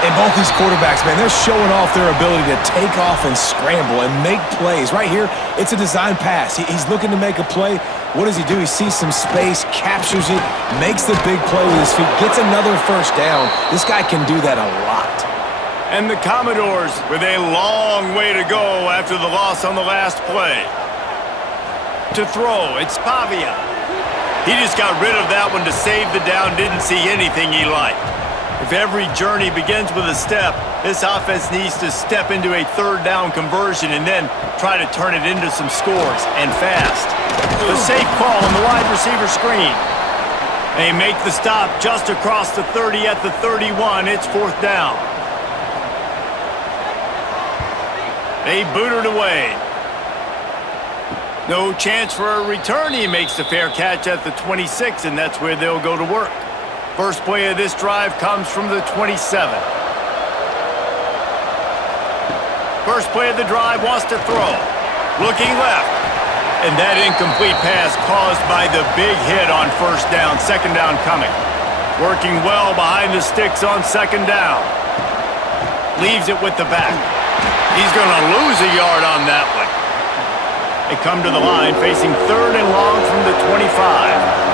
And both these quarterbacks, man, they're showing off their ability to take off and scramble and make plays. Right here, it's a design pass. He's looking to make a play. What does he do? He sees some space, captures it, makes the big play with his feet, gets another first down. This guy can do that a lot. And the Commodores with a long way to go after the loss on the last play. To throw, it's Pavia. He just got rid of that one to save the down, didn't see anything he liked. If every journey begins with a step, this offense needs to step into a 3rd down conversion and then try to turn it into some scores, and fast. The safe call on the wide receiver screen. They make the stop just across the 30 at the 31. It's 4th down. They boot it away. No chance for a return. He makes the fair catch at the 26, and that's where they'll go to work. First play of this drive comes from the 27. First play of the drive wants to throw. Looking left. And that incomplete pass caused by the big hit on first down. 2nd down coming. Working well behind the sticks on 2nd down. Leaves it with the back. He's going to lose a yard on that one. They come to the line facing 3rd and long from the 25.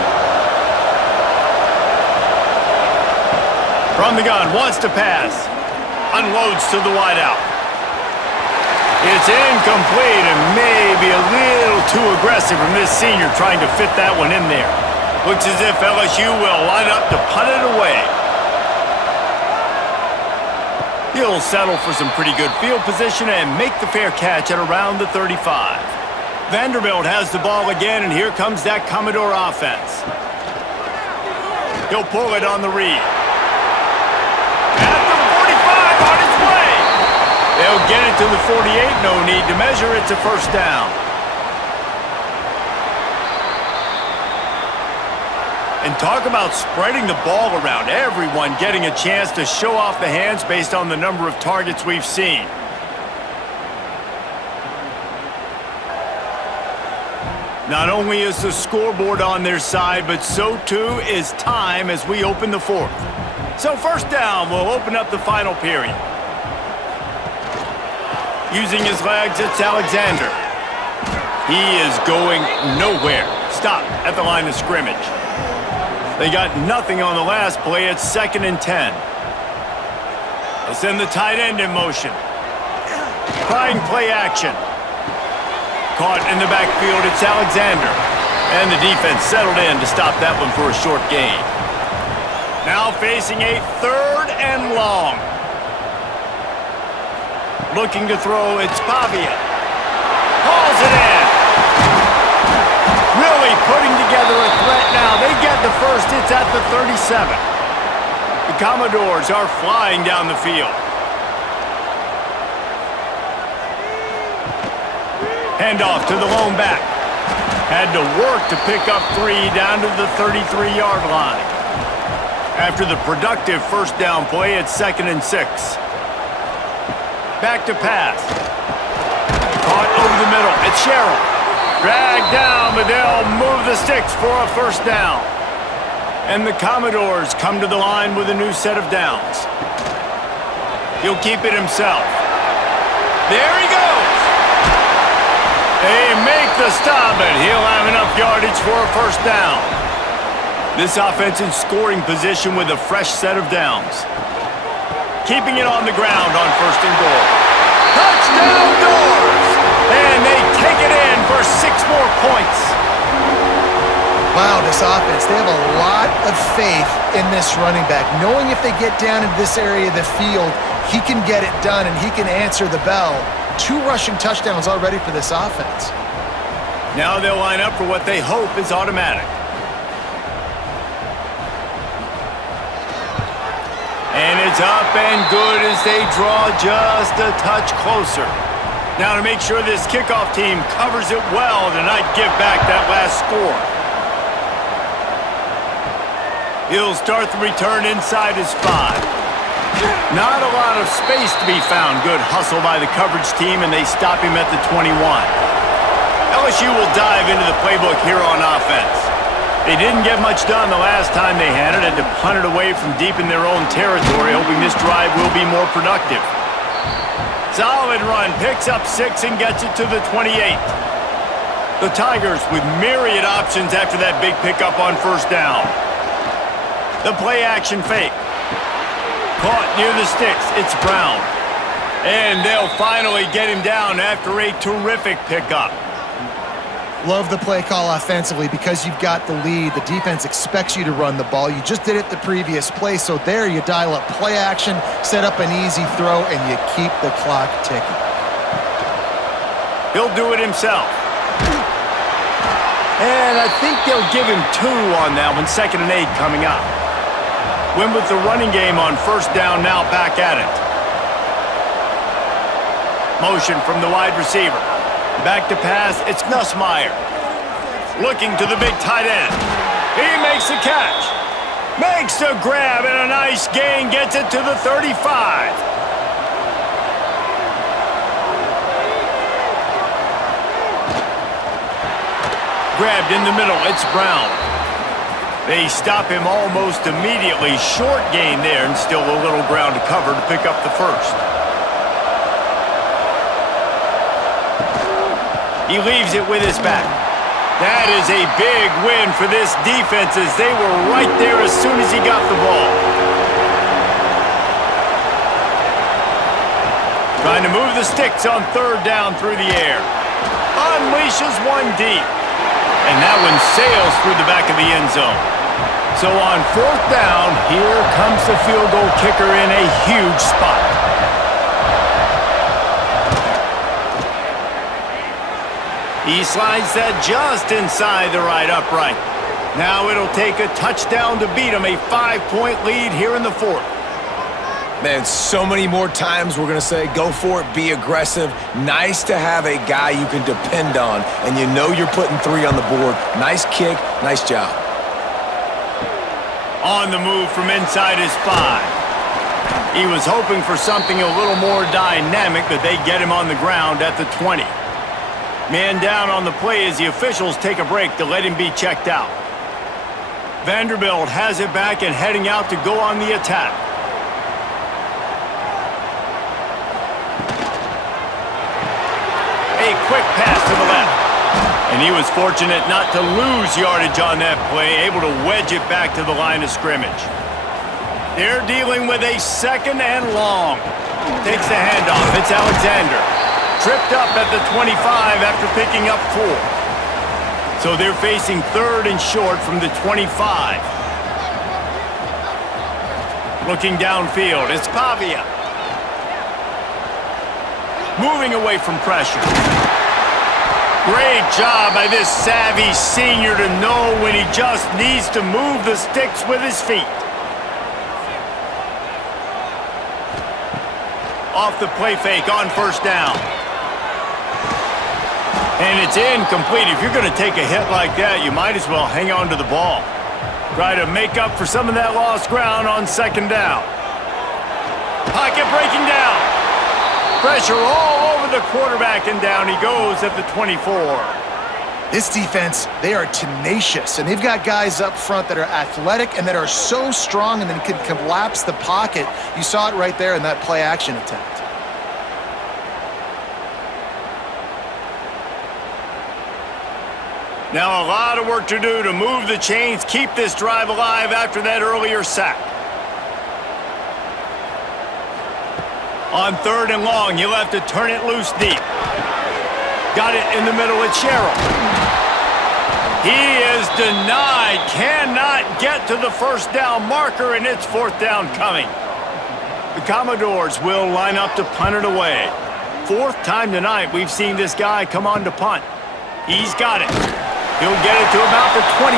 From the gun, wants to pass. Unloads to the wideout. It's incomplete and maybe a little too aggressive from this senior trying to fit that one in there. Looks as if LSU will line up to punt it away. He'll settle for some pretty good field position and make the fair catch at around the 35. Vanderbilt has the ball again, and here comes that Commodore offense. He'll pull it on the read. At the 45, on its way. They'll get it to the 48. No need to measure. It's a first down. And talk about spreading the ball around. Everyone getting a chance to show off the hands based on the number of targets we've seen. Not only is the scoreboard on their side, but so too is time as we open the 4th. So first down will open up the final period. Using his legs, it's Alexander. He is going nowhere. Stopped at the line of scrimmage. They got nothing on the last play. It's 2nd and 10. They send the tight end in motion. Trying play action. Caught in the backfield, it's Alexander. And the defense settled in to stop that one for a short gain. Now facing a 3rd and long. Looking to throw, it's Pavia. Hauls it in. Really putting together a threat now. They get the first. It's at the 37. The Commodores are flying down the field. Handoff to the lone back. Had to work to pick up 3 down to the 33-yard line. After the productive first down play, it's 2nd and 6. Back to pass. Caught over the middle. It's Sherrill. Dragged down, but they'll move the sticks for a first down. And the Commodores come to the line with a new set of downs. He'll keep it himself. There he goes. They make the stop, and he'll have enough yardage for a first down. This offense in scoring position with a fresh set of downs. Keeping it on the ground on 1st and goal. Touchdown Doors! And they take it in for 6 more points. Wow, this offense, they have a lot of faith in this running back. Knowing if they get down into this area of the field, he can get it done and he can answer the bell. 2 rushing touchdowns already for this offense. Now they'll line up for what they hope is automatic. And it's up and good as they draw just a touch closer. Now to make sure this kickoff team covers it well to not give back that last score. He'll start the return inside his 5. Not a lot of space to be found. Good hustle by the coverage team, and they stop him at the 21. LSU will dive into the playbook here on offense. They didn't get much done the last time they had it. Had to punt it away from deep in their own territory, hoping this drive will be more productive. Solid run, picks up 6 and gets it to the 28. The Tigers with myriad options after that big pickup on first down. The play action fake. Caught near the sticks, it's Brown. And they'll finally get him down after a terrific pickup. Love the play call offensively because you've got the lead. The defense expects you to run the ball. You just did it the previous play, so there you dial up play action, set up an easy throw, and you keep the clock ticking. He'll do it himself. And I think they'll give him 2 on that one, 2nd and 8 coming up. Win with the running game on first down, now back at it. Motion from the wide receiver. Back to pass, it's Nussmeier. Looking to the big tight end. He makes the catch. Makes the grab and a nice gain, gets it to the 35. Grabbed in the middle, it's Brown. They stop him almost immediately. Short gain there and still a little ground to cover to pick up the first. He leaves it with his back. That is a big win for this defense as they were right there as soon as he got the ball. Trying to move the sticks on 3rd down through the air. Unleashes one deep. And that one sails through the back of the end zone. So on 4th down, here comes the field goal kicker in a huge spot. He slides that just inside the right upright. Now it'll take a touchdown to beat him, a 5-point lead here in the 4th. Man, so many more times we're going to say, go for it, be aggressive. Nice to have a guy you can depend on, and you know you're putting 3 on the board. Nice kick, nice job. On the move from inside his 5. He was hoping for something a little more dynamic, but they get him on the ground at the 20. Man down on the play as the officials take a break to let him be checked out. Vanderbilt has it back and heading out to go on the attack. quick pass to the left. And he was fortunate not to lose yardage on that play, able to wedge it back to the line of scrimmage. They're dealing with a 2nd and long. Takes the handoff. It's Alexander. Tripped up at the 25 after picking up 4. So they're facing 3rd and short from the 25. Looking downfield, it's Pavia. Moving away from pressure. Great job by this savvy senior to know when he just needs to move the sticks with his feet. Off the play fake on 1st down. And it's incomplete. If you're going to take a hit like that, you might as well hang on to the ball. Try to make up for some of that lost ground on 2nd down. Pocket breaking down. Pressure all over the quarterback, and down he goes at the 24. This defense, they are tenacious, and they've got guys up front that are athletic and that are so strong and then can collapse the pocket. You saw it right there in that play-action attempt. Now a lot of work to do to move the chains, keep this drive alive after that earlier sack. On 3rd and long, you'll have to turn it loose deep. Got it in the middle with Sherrill. He is denied, cannot get to the 1st down marker, and it's 4th down coming. The Commodores will line up to punt it away. 4th time tonight we've seen this guy come on to punt. He's got it. He'll get it to about the 25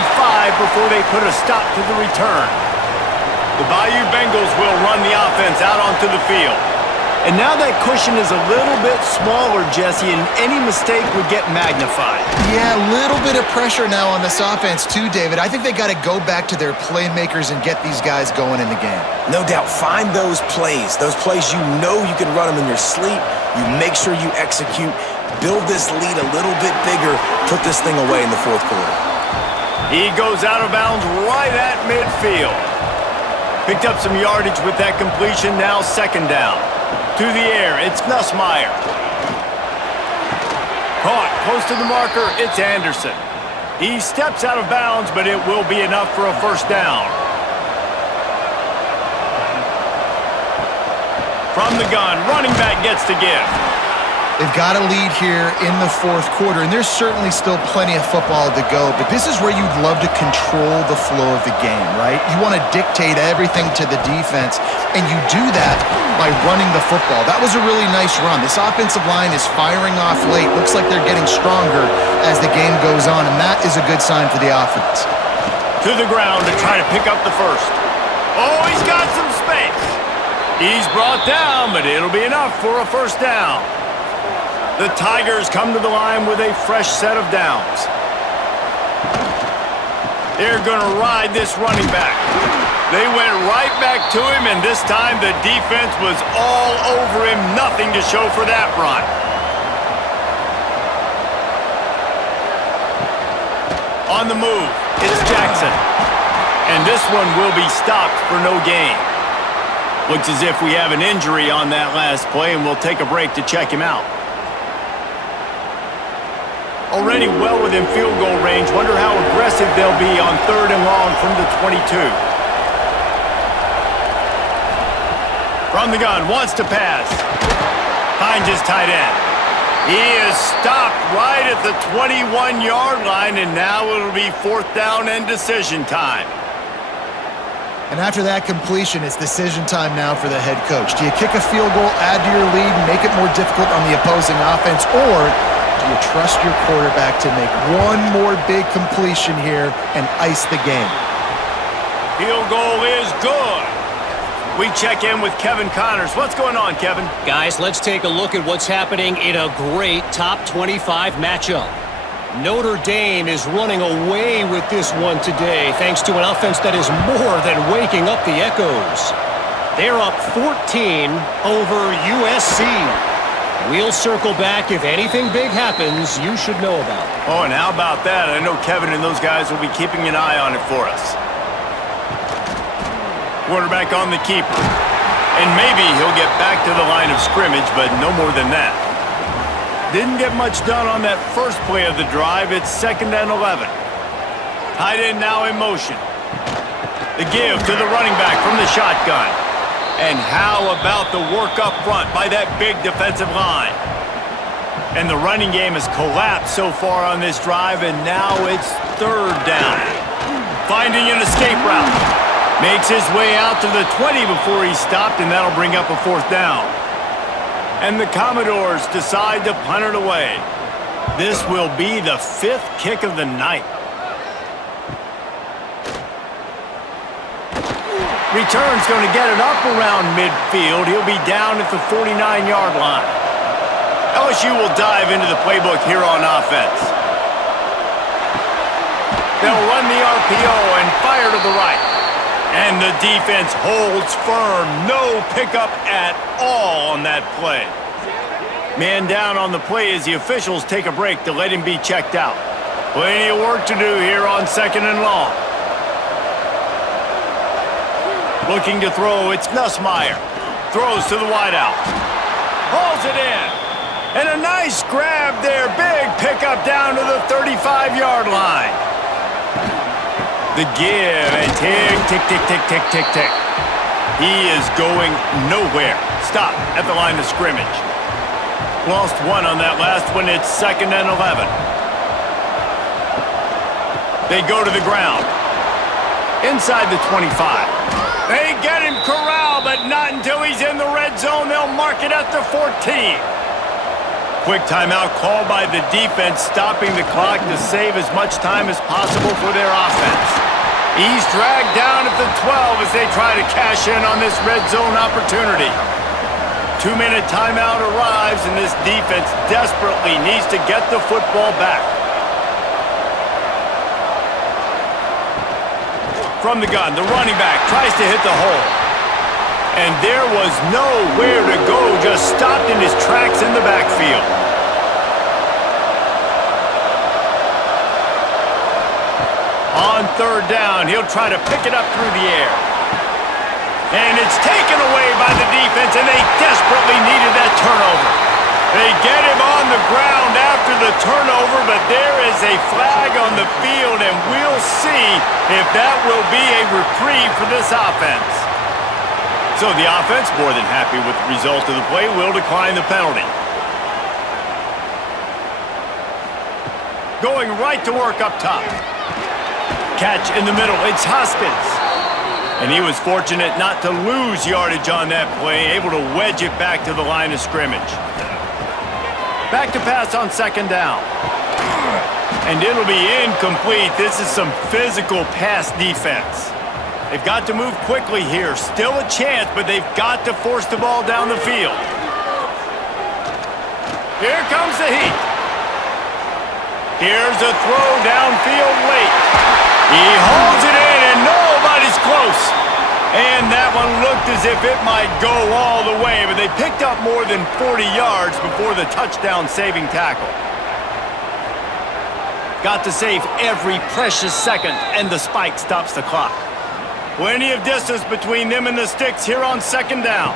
before they put a stop to the return. The Bayou Bengals will run the offense out onto the field. And now that cushion is a little bit smaller, Jesse, and any mistake would get magnified. Yeah, a little bit of pressure now on this offense too, David. I think they got to go back to their playmakers and get these guys going in the game. No doubt. Find those plays you know you can run them in your sleep. You make sure you execute. Build this lead a little bit bigger. Put this thing away in the 4th quarter. He goes out of bounds right at midfield. Picked up some yardage with that completion. Now 2nd down. To the air, it's Nussmeier. Caught close to the marker, it's Anderson. He steps out of bounds, but it will be enough for a 1st down. From the gun, running back gets to give. They've got a lead here in the 4th quarter, and there's certainly still plenty of football to go, but this is where you'd love to control the flow of the game, right? You want to dictate everything to the defense, and you do that by running the football. That was a really nice run. This offensive line is firing off late. Looks like they're getting stronger as the game goes on, and that is a good sign for the offense. To the ground to try to pick up the 1st. Oh, he's got some space. He's brought down, but it'll be enough for a 1st down. The Tigers come to the line with a fresh set of downs. They're going to ride this running back. They went right back to him, and this time the defense was all over him. Nothing to show for that run. On the move, it's Jackson. And this one will be stopped for no gain. Looks as if we have an injury on that last play, and we'll take a break to check him out. Already well within field goal range. Wonder how aggressive they'll be on 3rd and long from the 22. From the gun, wants to pass. Finds his tight end. He is stopped right at the 21-yard line, and now it'll be 4th down and decision time. And after that completion, it's decision time now for the head coach. Do you kick a field goal, add to your lead, and make it more difficult on the opposing offense, or do you trust your quarterback to make one more big completion here and ice the game? Field goal is good. We check in with Kevin Connors. What's going on, Kevin? Guys, let's take a look at what's happening in a great top 25 matchup. Notre Dame is running away with this one today thanks to an offense that is more than waking up the echoes. They're up 14 over USC. We'll circle back if anything big happens you should know about. Oh, and how about that? I know Kevin and those guys will be keeping an eye on it for us. Quarterback on the keeper. And maybe he'll get back to the line of scrimmage, but no more than that. Didn't get much done on that first play of the drive. It's 2nd and 11. Tight end now in motion. The give to the running back from the shotgun. And how about the work up front by that big defensive line? And the running game has collapsed so far on this drive, and now it's 3rd down. Finding an escape route. Makes his way out to the 20 before he stopped, and that'll bring up a 4th down. And the Commodores decide to punt it away. This will be the 5th kick of the night. Return's going to get it up around midfield. He'll be down at the 49-yard line. LSU will dive into the playbook here on offense. They'll run the RPO and fire to the right. And the defense holds firm. No pickup at all on that play. Man down on the play as the officials take a break to let him be checked out. Plenty of work to do here on 2nd and long. Looking to throw, it's Nussmeier. Throws to the wideout. Hauls it in. And a nice grab there. Big pickup down to the 35-yard line. The give, and tick, tick, tick, tick, tick, tick, tick. He is going nowhere. Stop at the line of scrimmage. Lost 1 on that last one. It's 2nd and 11. They go to the ground. Inside the 25. They get him corralled, but not until he's in the red zone. They'll mark it at the 14. Quick timeout called by the defense, stopping the clock to save as much time as possible for their offense. He's dragged down at the 12 as they try to cash in on this red zone opportunity. 2-minute timeout arrives, and this defense desperately needs to get the football back. From the gun, the running back tries to hit the hole. And there was nowhere to go, just stopped in his tracks in the backfield. On 3rd down, he'll try to pick it up through the air. And it's taken away by the defense, and they desperately needed that turnover. They get him on the ground after the turnover, but there is a flag on the field, and we'll see if that will be a reprieve for this offense. So the offense, more than happy with the result of the play, will decline the penalty. Going right to work up top. Catch in the middle, it's Hoskins. And he was fortunate not to lose yardage on that play, able to wedge it back to the line of scrimmage. Back to pass on 2nd down. And it'll be incomplete. This is some physical pass defense. They've got to move quickly here. Still a chance, but they've got to force the ball down the field. Here comes the heat. Here's a throw downfield late. He holds it in, and nobody's close. And that one looked as if it might go all the way, but they picked up more than 40 yards before the touchdown-saving tackle. Got to save every precious second, and the spike stops the clock. Plenty of distance between them and the sticks here on 2nd down.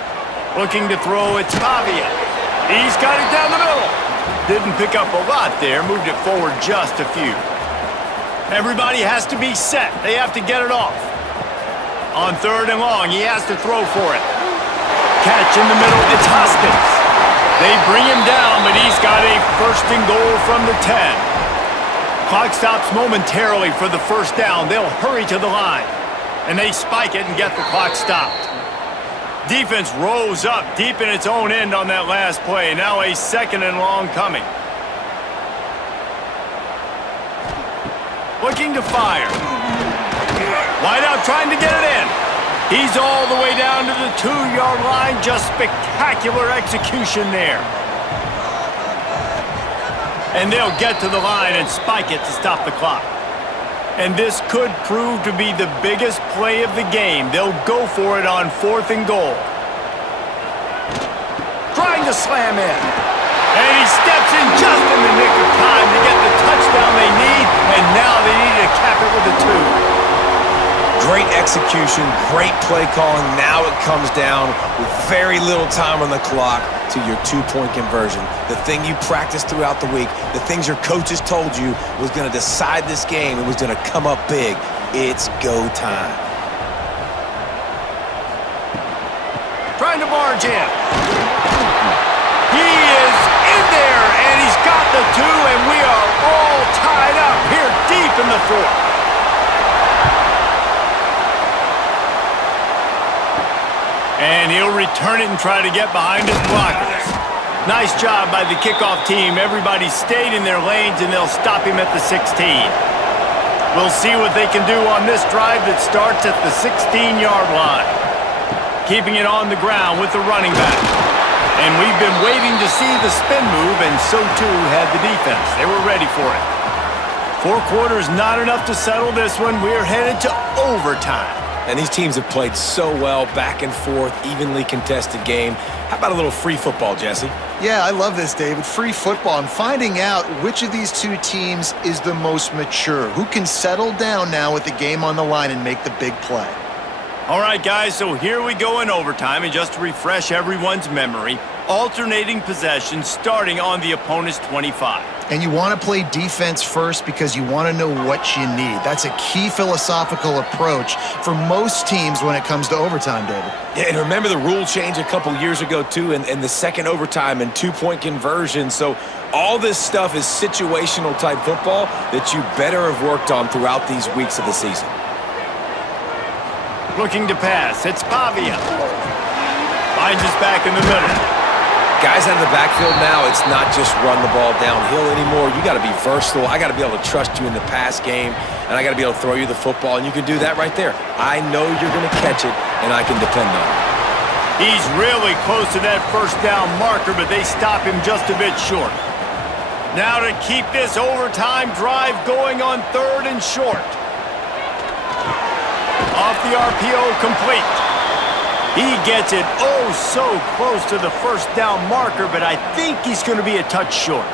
Looking to throw, it's Pavia. He's got it down the middle. Didn't pick up a lot there, moved it forward just a few. Everybody has to be set. They have to get it off. On 3rd and long, he has to throw for it. Catch in the middle, it's Hoskins. They bring him down, but he's got a 1st and goal from the 10. Clock stops momentarily for the 1st down. They'll hurry to the line. And they spike it and get the clock stopped. Defense rose up deep in its own end on that last play. Now a 2nd and long coming. Looking to fire. Wideout trying to get it in. He's all the way down to the 2-yard line. Just spectacular execution there. And they'll get to the line and spike it to stop the clock. And this could prove to be the biggest play of the game. They'll go for it on 4th and goal. Trying to slam in. And he steps in just in the nick of time to get the touchdown they need, and now they need to cap it with a 2. Great execution, great play calling. Now it comes down with very little time on the clock to your two-point conversion. The thing you practiced throughout the week, the things your coaches told you was going to decide this game. It was going to come up big. It's go time. Trying to barge in. He is in there, and he's got the two, and we are all tied up here deep in the fourth. And he'll return it and try to get behind his blockers. Nice job by the kickoff team. Everybody stayed in their lanes, and they'll stop him at the 16. We'll see what they can do on this drive that starts at the 16-yard line. Keeping it on the ground with the running back. And we've been waiting to see the spin move, and so too had the defense. They were ready for it. 4 quarters, not enough to settle this one. We're headed to overtime. And these teams have played so well, back and forth, evenly contested game. How about a little free football, Jesse? Yeah, I love this, David. Free football and finding out which of these two teams is the most mature. Who can settle down now with the game on the line and make the big play? All right, guys, so here we go in overtime. And just to refresh everyone's memory, alternating possession starting on the opponent's 25. And you want to play defense first because you want to know what you need. That's a key philosophical approach for most teams when it comes to overtime, David. Yeah, and remember the rule change a couple years ago, too, and the second overtime and two-point conversion. So all this stuff is situational type football that you better have worked on throughout these weeks of the season. Looking to pass. It's Pavia. Finds his back in the middle. Guys out of the backfield now, it's not just run the ball downhill anymore. You got to be versatile. I got to be able to trust you in the pass game, and I got to be able to throw you the football, and you can do that right there. I know you're going to catch it, and I can depend on it. He's really close to that first down marker, but they stop him just a bit short. Now to keep this overtime drive going on 3rd and short. Off the RPO, complete. He gets it oh so close to the first down marker, but I think he's going to be a touch short.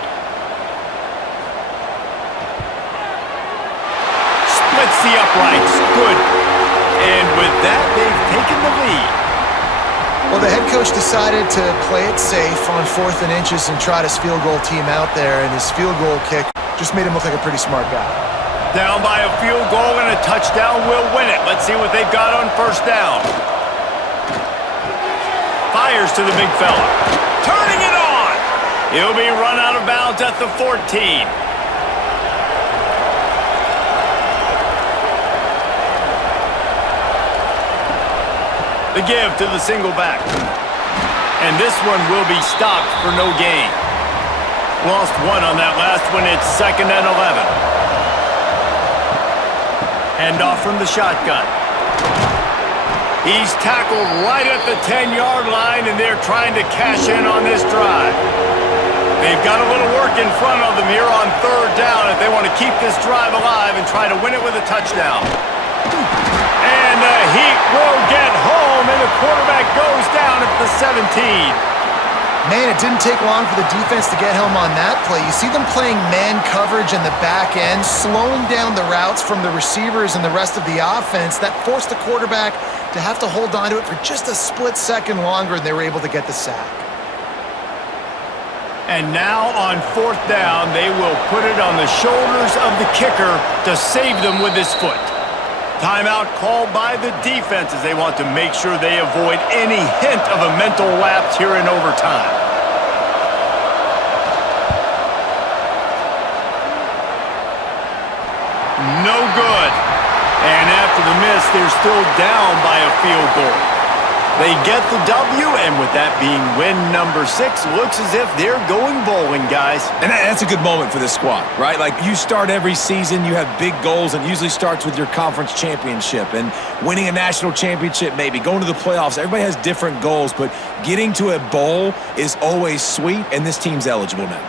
Splits the uprights. Good. And with that, they've taken the lead. Well, the head coach decided to play it safe on 4th and inches and trot his field goal team out there, and his field goal kick just made him look like a pretty smart guy. Down by a field goal and a touchdown will win it. Let's see what they've got on first down. Fires to the big fella. Turning it on. He'll be run out of bounds at the 14. The give to the single back. And this one will be stopped for no gain. Lost 1 on that last one. It's 2nd and 11. Handoff from the shotgun. He's tackled right at the 10-yard line, and they're trying to cash in on this drive. They've got a little work in front of them here on 3rd down if they want to keep this drive alive and try to win it with a touchdown. And the Heat will get home, and the quarterback goes down at the 17. Man, it didn't take long for the defense to get home on that play. You see them playing man coverage in the back end, slowing down the routes from the receivers and the rest of the offense. That forced the quarterback to have to hold on to it for just a split second longer, and they were able to get the sack. And now on 4th down, they will put it on the shoulders of the kicker to save them with his foot. Timeout called by the defense as they want to make sure they avoid any hint of a mental lapse here in overtime. No good. And after the miss, they're still down by a field goal. They get the W, and with that being win number 6, looks as if they're going bowling, guys. And that's a good moment for this squad, right? Like, you start every season, you have big goals, and it usually starts with your conference championship and winning a national championship, maybe going to the playoffs. Everybody has different goals, but getting to a bowl is always sweet, and this team's eligible now.